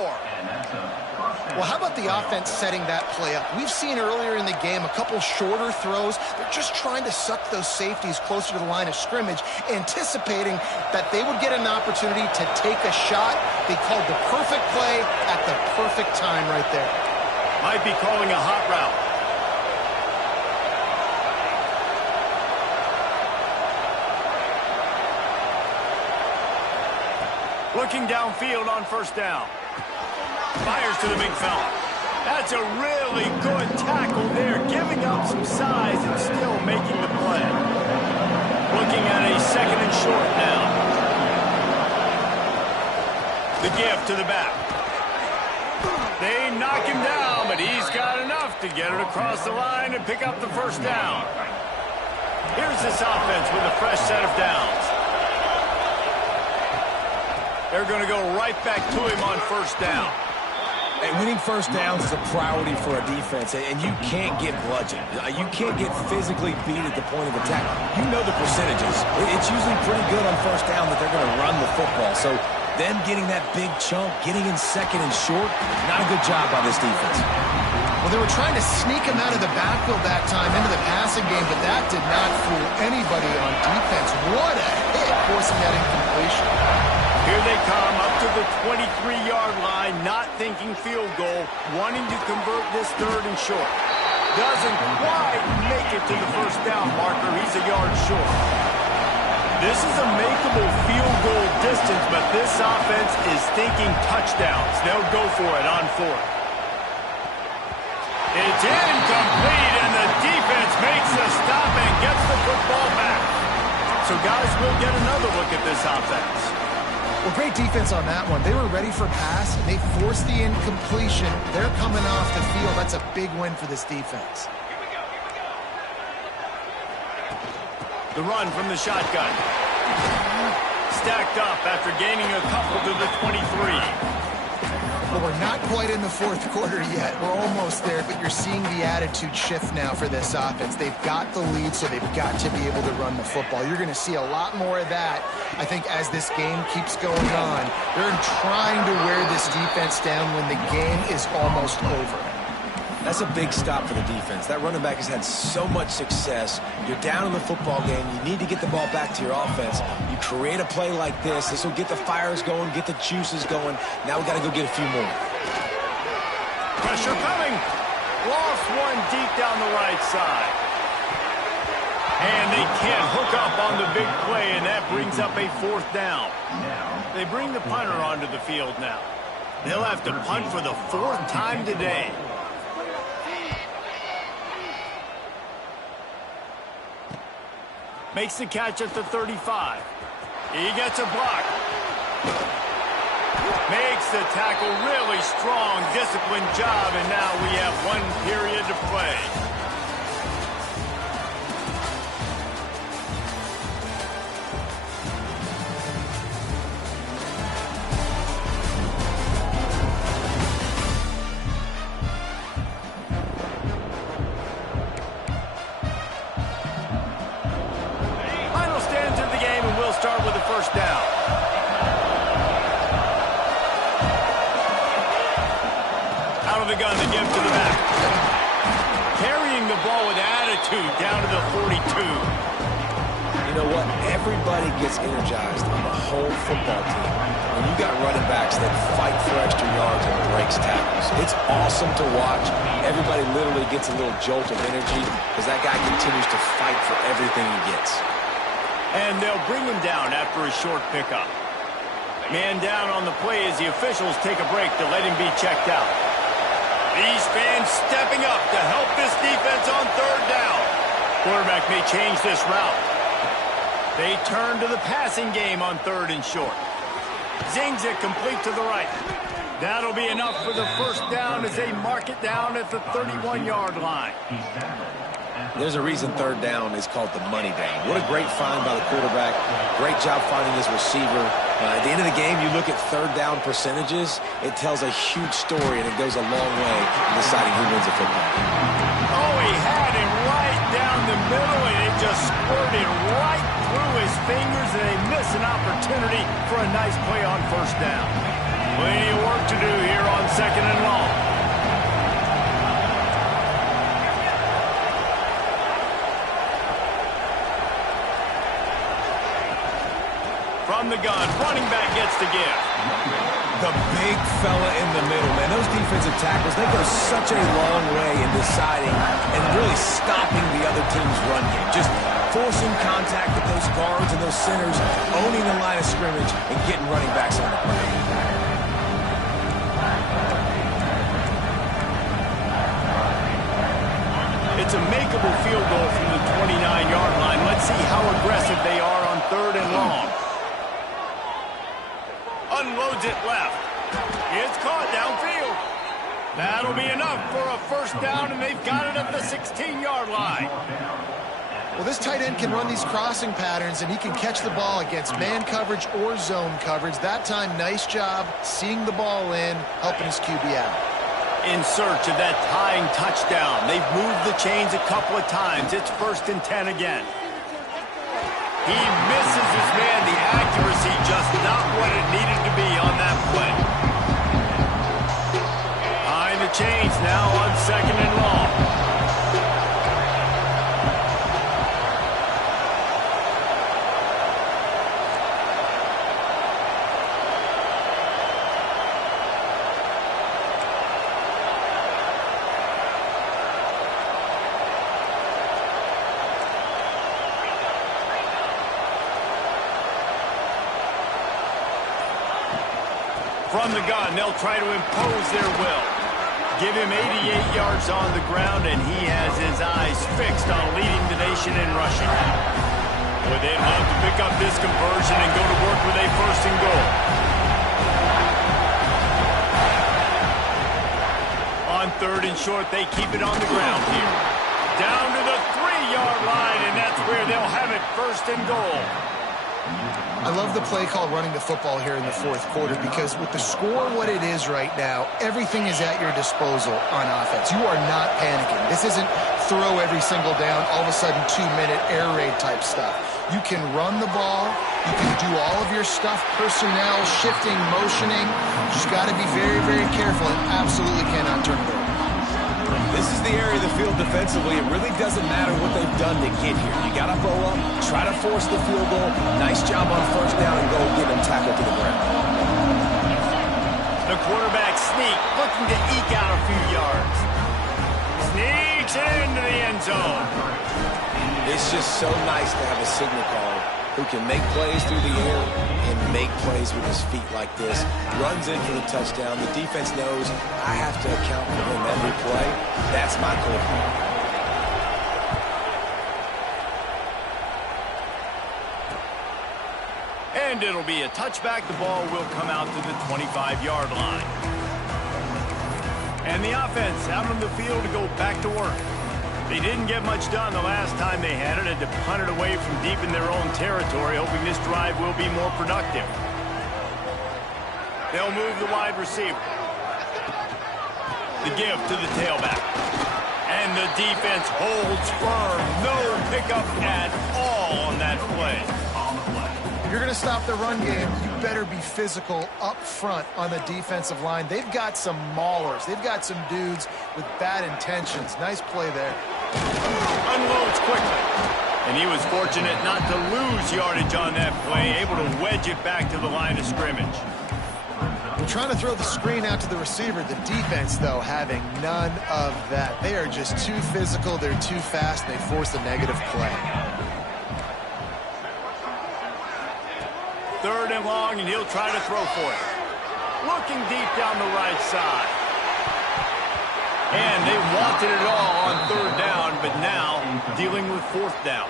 Well, how about the offense setting that play up? We've seen earlier in the game a couple shorter throws. They're just trying to suck those safeties closer to the line of scrimmage, anticipating that they would get an opportunity to take a shot. They called the perfect play at the perfect time right there. Might be calling a hot route. Looking downfield on first down. Fires to the big fella. That's a really good tackle there, giving up some size and still making the play. Looking at a second and short now. The give to the back. They knock him down, but he's got enough to get it across the line and pick up the first down. Here's this offense with a fresh set of downs. They're going to go right back to him on first down. Hey, winning first downs is a priority for a defense, and you can't get bludgeoned. You can't get physically beat at the point of attack. You know the percentages. It's usually pretty good on first down that they're going to run the football. So them getting that big chunk, getting in second and short, not a good job by this defense. Well, they were trying to sneak him out of the backfield that time into the passing game, but that did not fool anybody on defense. What a hit, forcing that incompletion. Here they come up to the 23-yard line, not thinking field goal, wanting to convert this third and short. Doesn't quite make it to the first down marker. He's a yard short. This is a makeable field goal distance, but this offense is thinking touchdowns. They'll go for it on fourth. It's incomplete, and the defense makes the stop and gets the football back. So guys, we'll get another look at this offense. Well, great defense on that one. They were ready for pass, and they forced the incompletion. They're coming off the field. That's a big win for this defense. The run from the shotgun. Stacked up after gaining a couple to the 23. Well, we're not quite in the fourth quarter yet. We're almost there, but you're seeing the attitude shift now for this offense. They've got the lead, so they've got to be able to run the football. You're going to see a lot more of that, I think, as this game keeps going on. They're trying to wear this defense down when the game is almost over. That's a big stop for the defense. That running back has had so much success. You're down in the football game. You need to get the ball back to your offense. You create a play like this. This will get the fires going, get the juices going. Now we got to go get a few more. Pressure coming. Lost one deep down the right side. And they can't hook up on the big play, and that brings up a fourth down. They bring the punter onto the field now. They'll have to punt for the fourth time today. Makes the catch at the 35. He gets a block. Makes the tackle really strong, disciplined job, and now we have one period to play. Start with the first down. Out of the gun, the give to the back. Carrying the ball with attitude down to the 40. you know what? Everybody gets energized on the whole football team. When you got running backs that fight for extra yards and breaks tackles, it's awesome to watch. Everybody literally gets a little jolt of energy because that guy continues to fight for everything he gets. And they'll bring him down after a short pickup. Man down on the play as the officials take a break to let him be checked out. These fans stepping up to help this defense on third down. Quarterback may change this route. They turn to the passing game on third and short. Zings it complete to the right. That'll be enough for the first down as they mark it down at the 31-yard line. There's a reason third down is called the money down. What a great find by the quarterback. Great job finding his receiver. At the end of the game, you look at third down percentages. It tells a huge story, and it goes a long way in deciding who wins a football game. Oh, he had him right down the middle, and it just squirted right through his fingers, and they miss an opportunity for a nice play on first down. Plenty of work to do here on second and long. From the gun, running back gets the give. The big fella in the middle, man. Those defensive tackles, they go such a long way in deciding and really stopping the other team's run game. Just forcing contact with those guards and those centers, owning the line of scrimmage, and getting running backs on the ground. It's a makeable field goal from the 29-yard line. Let's see how aggressive they are on third and long. Unloads it left. It's caught downfield. That'll be enough for a first down, and they've got it at the 16-yard line. Well, this tight end can run these crossing patterns, and he can catch the ball against man coverage or zone coverage. That time, nice job seeing the ball in, helping his QB out. In search of that tying touchdown. They've moved the chains a couple of times. It's 1st and 10 again. He misses his man. The accuracy just not what it needed to be on that play. Behind the chains now on second and long. From the gun, they'll try to impose their will. Give him 88 yards on the ground, and he has his eyes fixed on leading the nation in rushing. Boy, they'd love to pick up this conversion and go to work with a 1st and goal. On third and short, they keep it on the ground here. Down to the 3-yard line, and that's where they'll have it 1st and goal. I love the play call running the football here in the 4th quarter because with the score what it is right now, everything is at your disposal on offense. You are not panicking. This isn't throw every single down, all of a sudden 2-minute air raid type stuff. You can run the ball. You can do all of your stuff, personnel, shifting, motioning. You just got to be very, very careful and absolutely cannot turn it over. This is the area of the field defensively. It really doesn't matter what they've done to get here. You got to bow up, try to force the field goal. Nice job on first down and go get them tackled to the ground. The quarterback sneak, looking to eke out a few yards. Sneaks into the end zone. It's just so nice to have a signal caller who can make plays through the air and make plays with his feet like this. Runs in for the touchdown. The defense knows I have to account for him every play. That's my call. And it'll be a touchback. The ball will come out to the 25-yard line. And the offense out on the field to go back to work. They didn't get much done the last time they had it, and to punt it away from deep in their own territory, hoping this drive will be more productive. They'll move the wide receiver. The give to the tailback. And the defense holds firm. No pickup at all on that play. If you're going to stop the run game, you better be physical up front on the defensive line. They've got some maulers. They've got some dudes with bad intentions. Nice play there. Unloads quickly. And he was fortunate not to lose yardage on that play, able to wedge it back to the line of scrimmage. They're trying to throw the screen out to the receiver. The defense, though, having none of that. They are just too physical. They're too fast. They force a negative play. 3rd and long, and he'll try to throw for it. Looking deep down the right side. And they wanted it all on 3rd down, but now dealing with 4th down.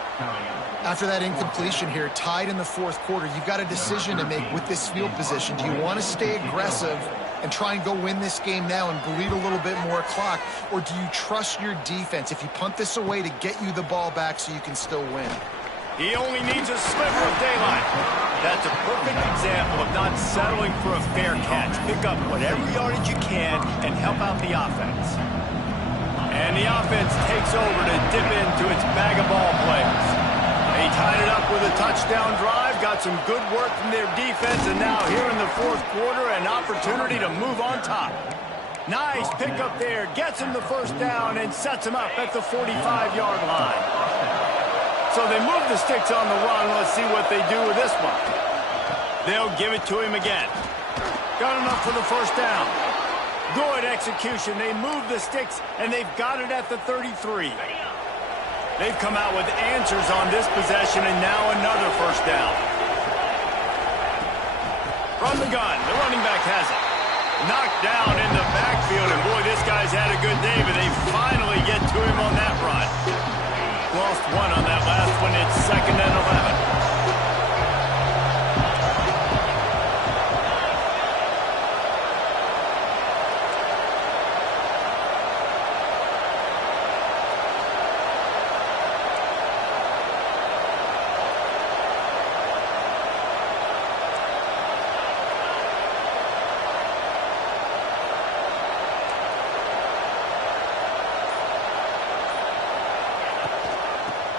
After that incompletion here, tied in the 4th quarter, you've got a decision to make with this field position. Do you want to stay aggressive and try and go win this game now and bleed a little bit more clock, or do you trust your defense if you punt this away to get you the ball back so you can still win? He only needs a sliver of daylight. That's a perfect example of not settling for a fair catch. Pick up whatever yardage you can and help out the offense. And the offense takes over to dip into its bag of ball plays. They tied it up with a touchdown drive, got some good work from their defense, and now here in the 4th quarter, an opportunity to move on top. Nice pickup there, gets him the 1st down and sets him up at the 45-yard line. So they move the sticks on the run. Let's see what they do with this one. They'll give it to him again. Got enough for the 1st down. Good execution. They move the sticks, and they've got it at the 33. They've come out with answers on this possession, and now another 1st down. From the gun, the running back has it. Knocked down in the backfield, and boy, this guy's had a good day, but they finally get to him on that run. Lost one on that last one. It's 2nd and 11.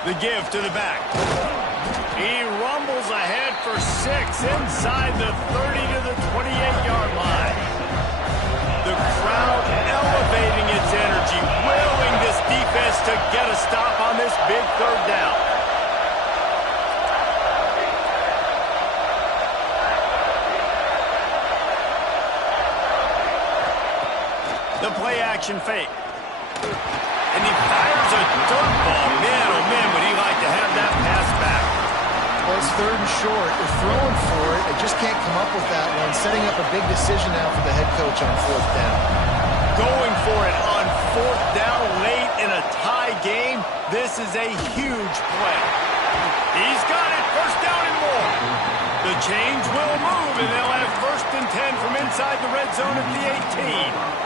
The give to the back. He rumbles ahead for 6 inside the 30 to the 28-yard line. The crowd elevating its energy, willing this defense to get a stop on this big 3rd down. The play action fake. And he fires a dirt ball. Man, oh man, would he like to have that pass back. Well, it's 3rd and short. They're throwing for it. They just can't come up with that one. Setting up a big decision now for the head coach on 4th down. Going for it on 4th down late in a tie game. This is a huge play. He's got it. 1st down and more. The chains will move, and they'll have 1st and 10 from inside the red zone at the 18.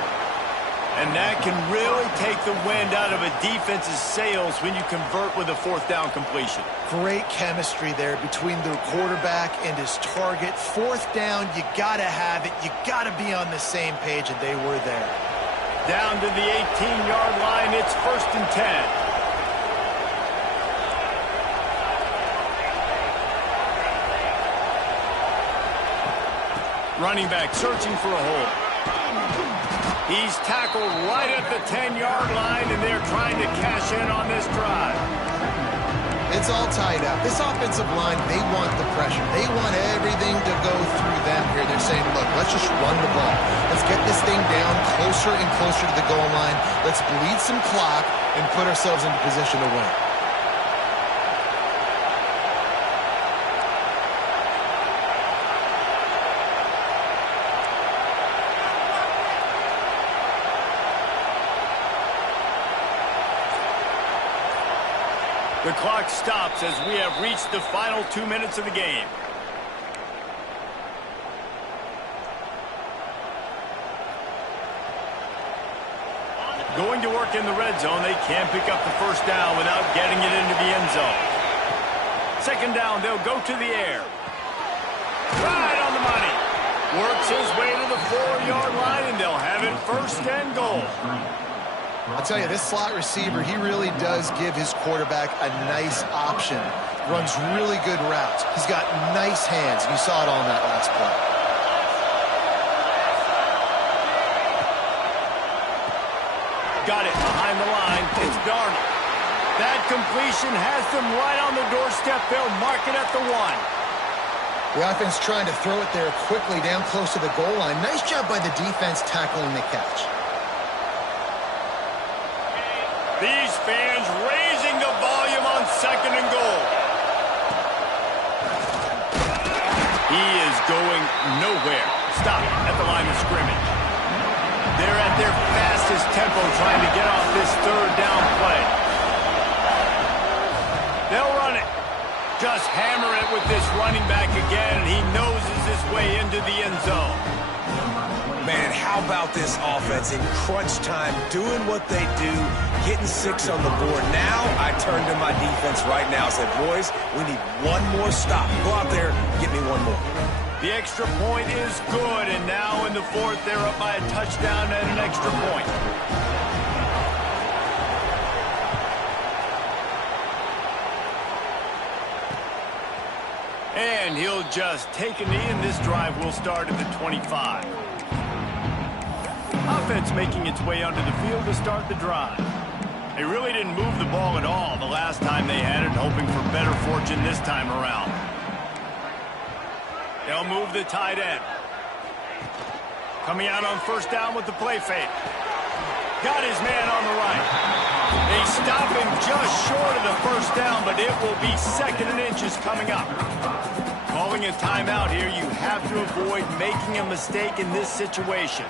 And that can really take the wind out of a defense's sails when you convert with a 4th down completion. Great chemistry there between the quarterback and his target. 4th down, you got to have it. You got to be on the same page, and they were there. Down to the 18-yard line, it's 1st and 10. Running back searching for a hole. He's tackled right at the 10-yard line, and they're trying to cash in on this drive. It's all tied up. This offensive line, they want the pressure. They want everything to go through them here. They're saying, look, let's just run the ball. Let's get this thing down closer and closer to the goal line. Let's bleed some clock and put ourselves into position to win. The clock stops as we have reached the final 2 minutes of the game. Going to work in the red zone, they can't pick up the 1st down without getting it into the end zone. 2nd down, they'll go to the air. Right on the money. Works his way to the 4-yard line, and they'll have it 1st and goal. I'll tell you, this slot receiver, he really does give his quarterback a nice option. Runs really good routes. He's got nice hands. You saw it all in that last play. Got it behind the line. It's Darnold. That completion has them right on the doorstep. They'll mark it at the 1. The offense trying to throw it there quickly down close to the goal line. Nice job by the defense tackling the catch. These fans raising the volume on 2nd and goal. He is going nowhere. Stop at the line of scrimmage. They're at their fastest tempo trying to get off this 3rd down play. They'll run it. Just hammer it with this running back again, and he noses his way into the end zone. Man, how about this offense in crunch time, doing what they do, getting 6 on the board. Now I turn to my defense right now and say, boys, we need one more stop. Go out there, get me one more. The extra point is good, and now in the 4th, they're up by a touchdown and an extra point. And he'll just take a knee, and this drive will start at the 25. Offense making its way onto the field to start the drive. They really didn't move the ball at all the last time they had it, hoping for better fortune this time around. They'll move the tight end. Coming out on 1st down with the play fake. Got his man on the right. They stop him just short of the 1st down, but it will be 2nd and inches coming up. Calling a timeout here, you have to avoid making a mistake in this situation.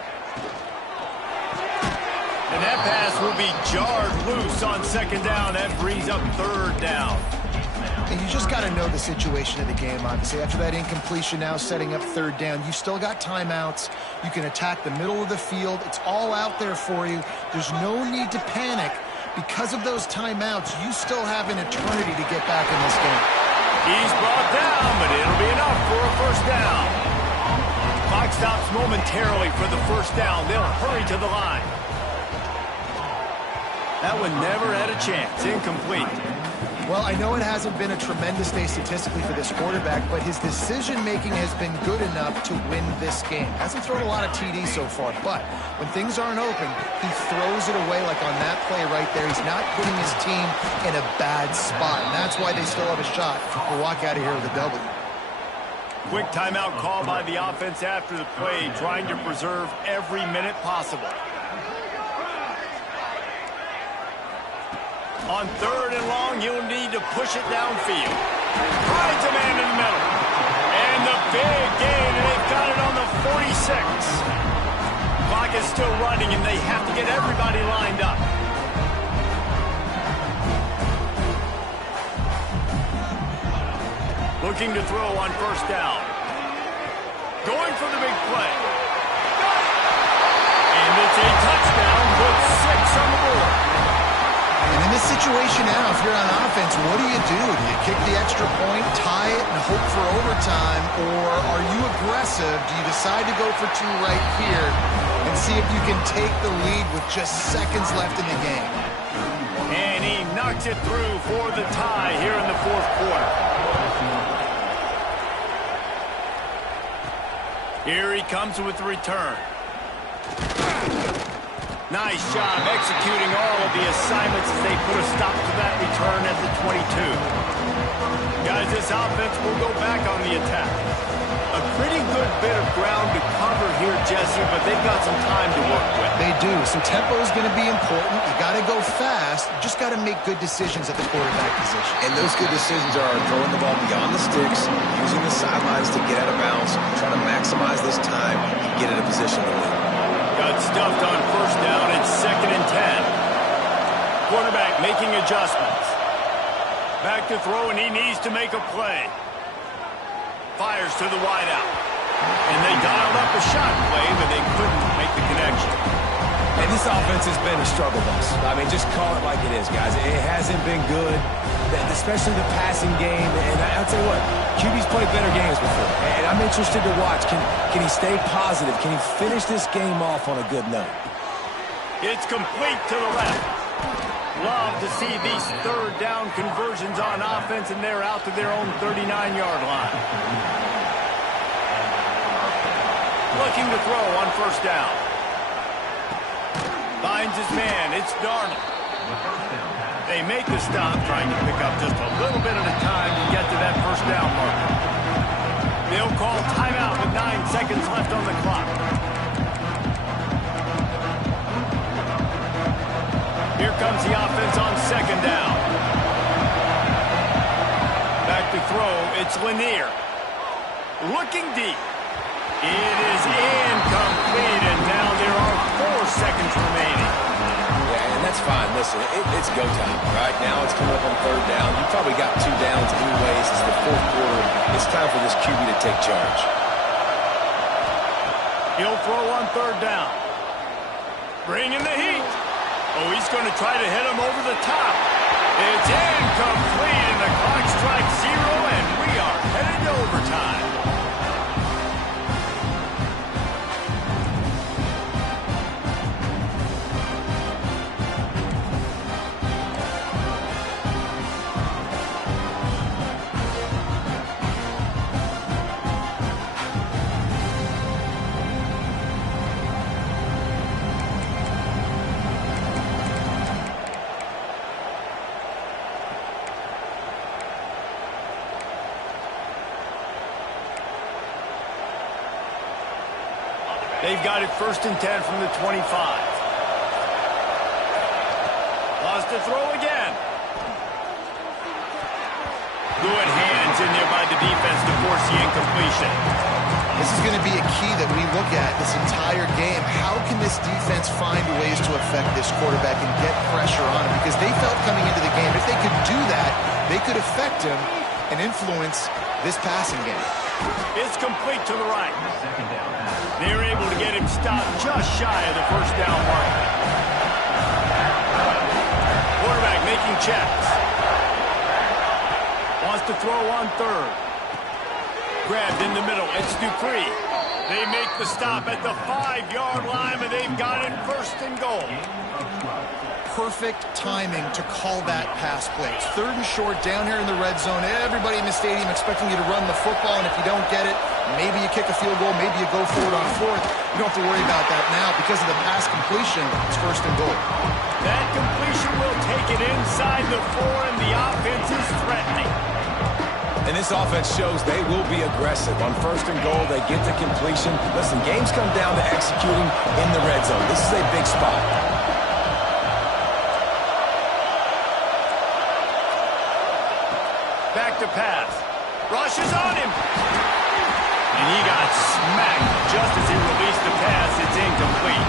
And that pass will be jarred loose on 2nd down. That brings up 3rd down. And you just got to know the situation of the game, obviously. After that incompletion, now setting up 3rd down. You still got timeouts. You can attack the middle of the field. It's all out there for you. There's no need to panic. Because of those timeouts, you still have an eternity to get back in this game. He's brought down, but it'll be enough for a 1st down. Clock stops momentarily for the 1st down. They'll hurry to the line. That one never had a chance. Incomplete. Well, I know it hasn't been a tremendous day statistically for this quarterback, but his decision-making has been good enough to win this game. Hasn't thrown a lot of TDs so far, but when things aren't open, he throws it away like on that play right there. He's not putting his team in a bad spot, and that's why they still have a shot to walk out of here with a W. Quick timeout call by the offense after the play, trying to preserve every minute possible. On 3rd and long, you'll need to push it downfield. Finds a man in the middle. And the big gain, and they've got it on the 46. Clock is still running, and they have to get everybody lined up. Looking to throw on 1st down. Going for the big play. And it's a touchdown, puts 6 on the board. And in this situation now, if you're on offense, what do? Do you kick the extra point, tie it, and hope for overtime? Or are you aggressive? Do you decide to go for 2 right here and see if you can take the lead with just seconds left in the game? And he knocks it through for the tie here in the 4th quarter. Here he comes with the return. Nice job executing all of the assignments as they put a stop to that return at the 22. Guys, this offense will go back on the attack. A pretty good bit of ground to cover here, Jesse, but they've got some time to work with. They do. So tempo is going to be important. You got to go fast. You just got to make good decisions at the quarterback position. And those good decisions are throwing the ball beyond the sticks, using the sidelines to get out of bounds, trying to maximize this time and get in a position to win. Got stuffed on 1st down. It's 2nd and 10. Quarterback making adjustments. Back to throw, and he needs to make a play. Fires to the wideout. And they dialed up a shot play, but they couldn't make the connection. And this offense has been a struggle bus. I mean, just call it like it is, guys. It hasn't been good, especially the passing game. And I'll tell you what, QB's played better games before. And I'm interested to watch. Can he stay positive? Can he finish this game off on a good note? It's complete to the left. Love to see these 3rd down conversions on offense, and they're out to their own 39-yard line. Looking to throw on 1st down. Finds his man. It's Darnold. They make the stop, trying to pick up just a little bit at a time to get to that first down marker. They'll call timeout with 9 seconds left on the clock. Here comes the offense on second down. Back to throw, it's Lanier. Looking deep. It is incomplete, and now there are 4 seconds remaining. Yeah, and that's fine. Listen, it's go time. Right now it's coming up on third down. You probably got 2 downs anyways. It's the fourth quarter. It's time for this QB to take charge. He'll throw on third down. Bringing the heat. Oh, he's going to try to hit him over the top. It's incomplete, and the clock strikes 0, and we are headed to overtime. They've got it 1st and 10 from the 25. Lost to throw again. Good hands in there by the defense to force the incompletion. This is going to be a key that we look at this entire game. How can this defense find ways to affect this quarterback and get pressure on him? Because they felt coming into the game, if they could do that, they could affect him and influence this passing game. It's complete to the right. They're able to get him stopped just shy of the first down mark. Quarterback making checks. Wants to throw on third. Grabbed in the middle. It's Dupree. They make the stop at the 5-yard line, and they've got it 1st and goal. Perfect timing to call that pass play. It's 3rd and short down here in the red zone. Everybody in the stadium expecting you to run the football, and if you don't get it, maybe you kick a field goal, maybe you go for it on 4th. You don't have to worry about that now. Because of the pass completion, it's 1st and goal. That completion will take it inside the 4, and the offense is threatening. And this offense shows they will be aggressive. On 1st and goal, they get the completion. Listen, games come down to executing in the red zone. This is a big spot. Back to pass. Rushes on him. And he got smacked just as he released the pass. It's incomplete.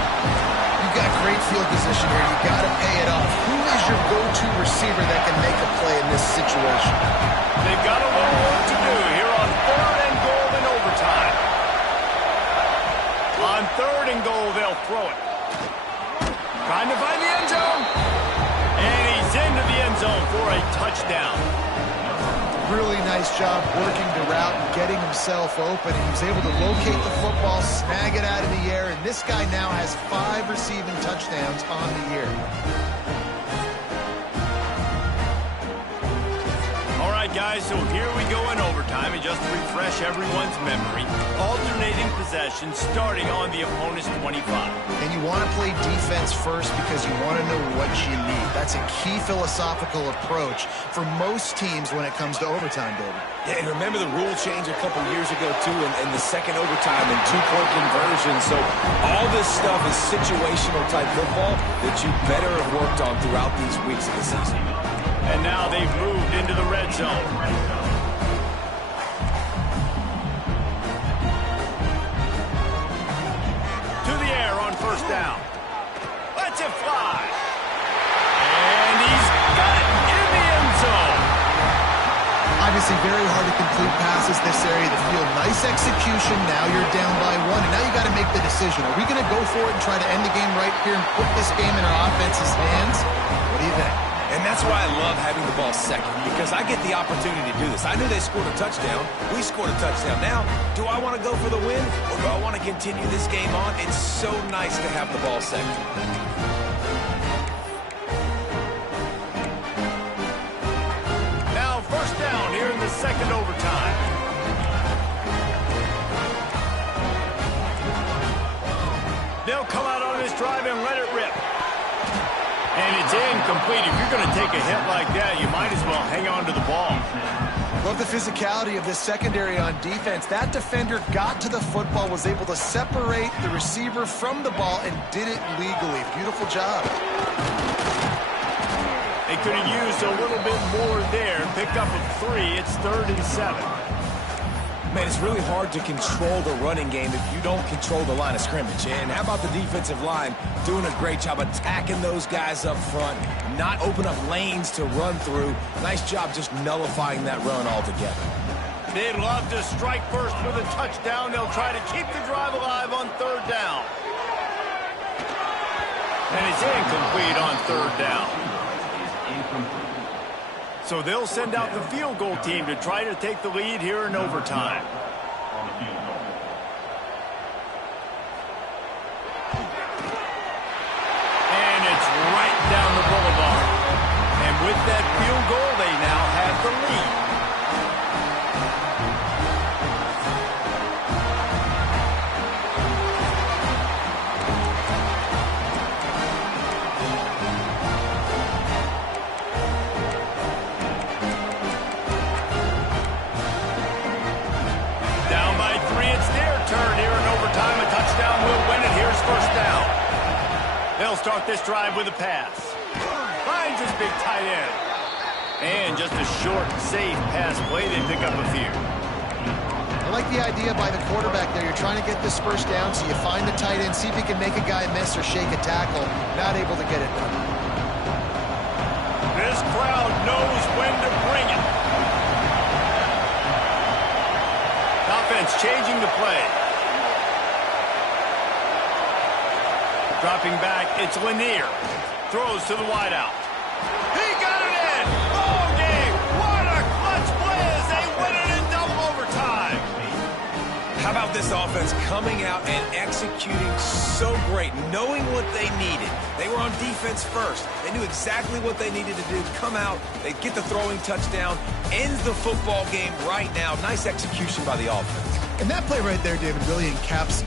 You've got great field position here. You've got to pay it off. Who is your go-to receiver that can make a play in this situation? They've got a little work to do here on 3rd and goal in overtime. On 3rd and goal, they'll throw it. Trying to find the end zone. And he's into the end zone for a touchdown. Really nice job working the route and getting himself open. And he was able to locate the football, snag it out of the air, and this guy now has 5 receiving touchdowns on the year. All right, guys, so here we go in overtime, and just to refresh everyone's memory, alternating possession starting on the opponent's 25. And you want to play defense first because you want to know what you need. That's a key philosophical approach for most teams when it comes to overtime, David. Yeah, and remember the rule change a couple years ago, too, in the second overtime and 2-point conversion. So all this stuff is situational type football that you better have worked on throughout these weeks of the season. And now they've moved into the red zone. To the air on 1st down. Lets it fly. And he's got it in the end zone. Obviously very hard to complete passes this area of the field. Nice execution. Now you're down by 1, and now you got to make the decision. Are we going to go for it and try to end the game right here and put this game in our offense's hands? What do you think? And that's why I love having the ball second, because I get the opportunity to do this. I knew they scored a touchdown. We scored a touchdown. Now, do I want to go for the win, or do I want to continue this game on? It's so nice to have the ball second. Now 1st down here in the second overtime. They'll come out on this drive and let it rip. And It's incomplete. If you're going to take a hit like that, you might as well hang on to the ball. Love the physicality of this secondary on defense. That defender got to the football, was able to separate the receiver from the ball, and did it legally. Beautiful job. They could have used a little bit more there. Pick up a 3. It's 3rd and 7. Man, it's really hard to control the running game if you don't control the line of scrimmage. And how about the defensive line doing a great job attacking those guys up front, not open up lanes to run through. Nice job just nullifying that run altogether. They'd love to strike first with a touchdown. They'll try to keep the drive alive on 3rd down. And it's incomplete on 3rd down. So they'll send out the field goal team to try to take the lead here in overtime. On the field goal. And it's right down the boulevard. And with that field goal, they now have the lead. They'll start this drive with a pass. Finds his big tight end. And just a short, safe pass play. They pick up a few. I like the idea by the quarterback there. You're trying to get this first down, so you find the tight end, see if you can make a guy miss or shake a tackle. Not able to get it done. This crowd knows when to bring it. Offense changing the play. Dropping back, it's Lanier. Throws to the wideout. He got it in! Ball game! What a clutch play as they win it in double overtime! How about this offense coming out and executing so great, knowing what they needed. They were on defense first. They knew exactly what they needed to do. Come out, they get the throwing touchdown, ends the football game right now. Nice execution by the offense. And that play right there, David, really encaps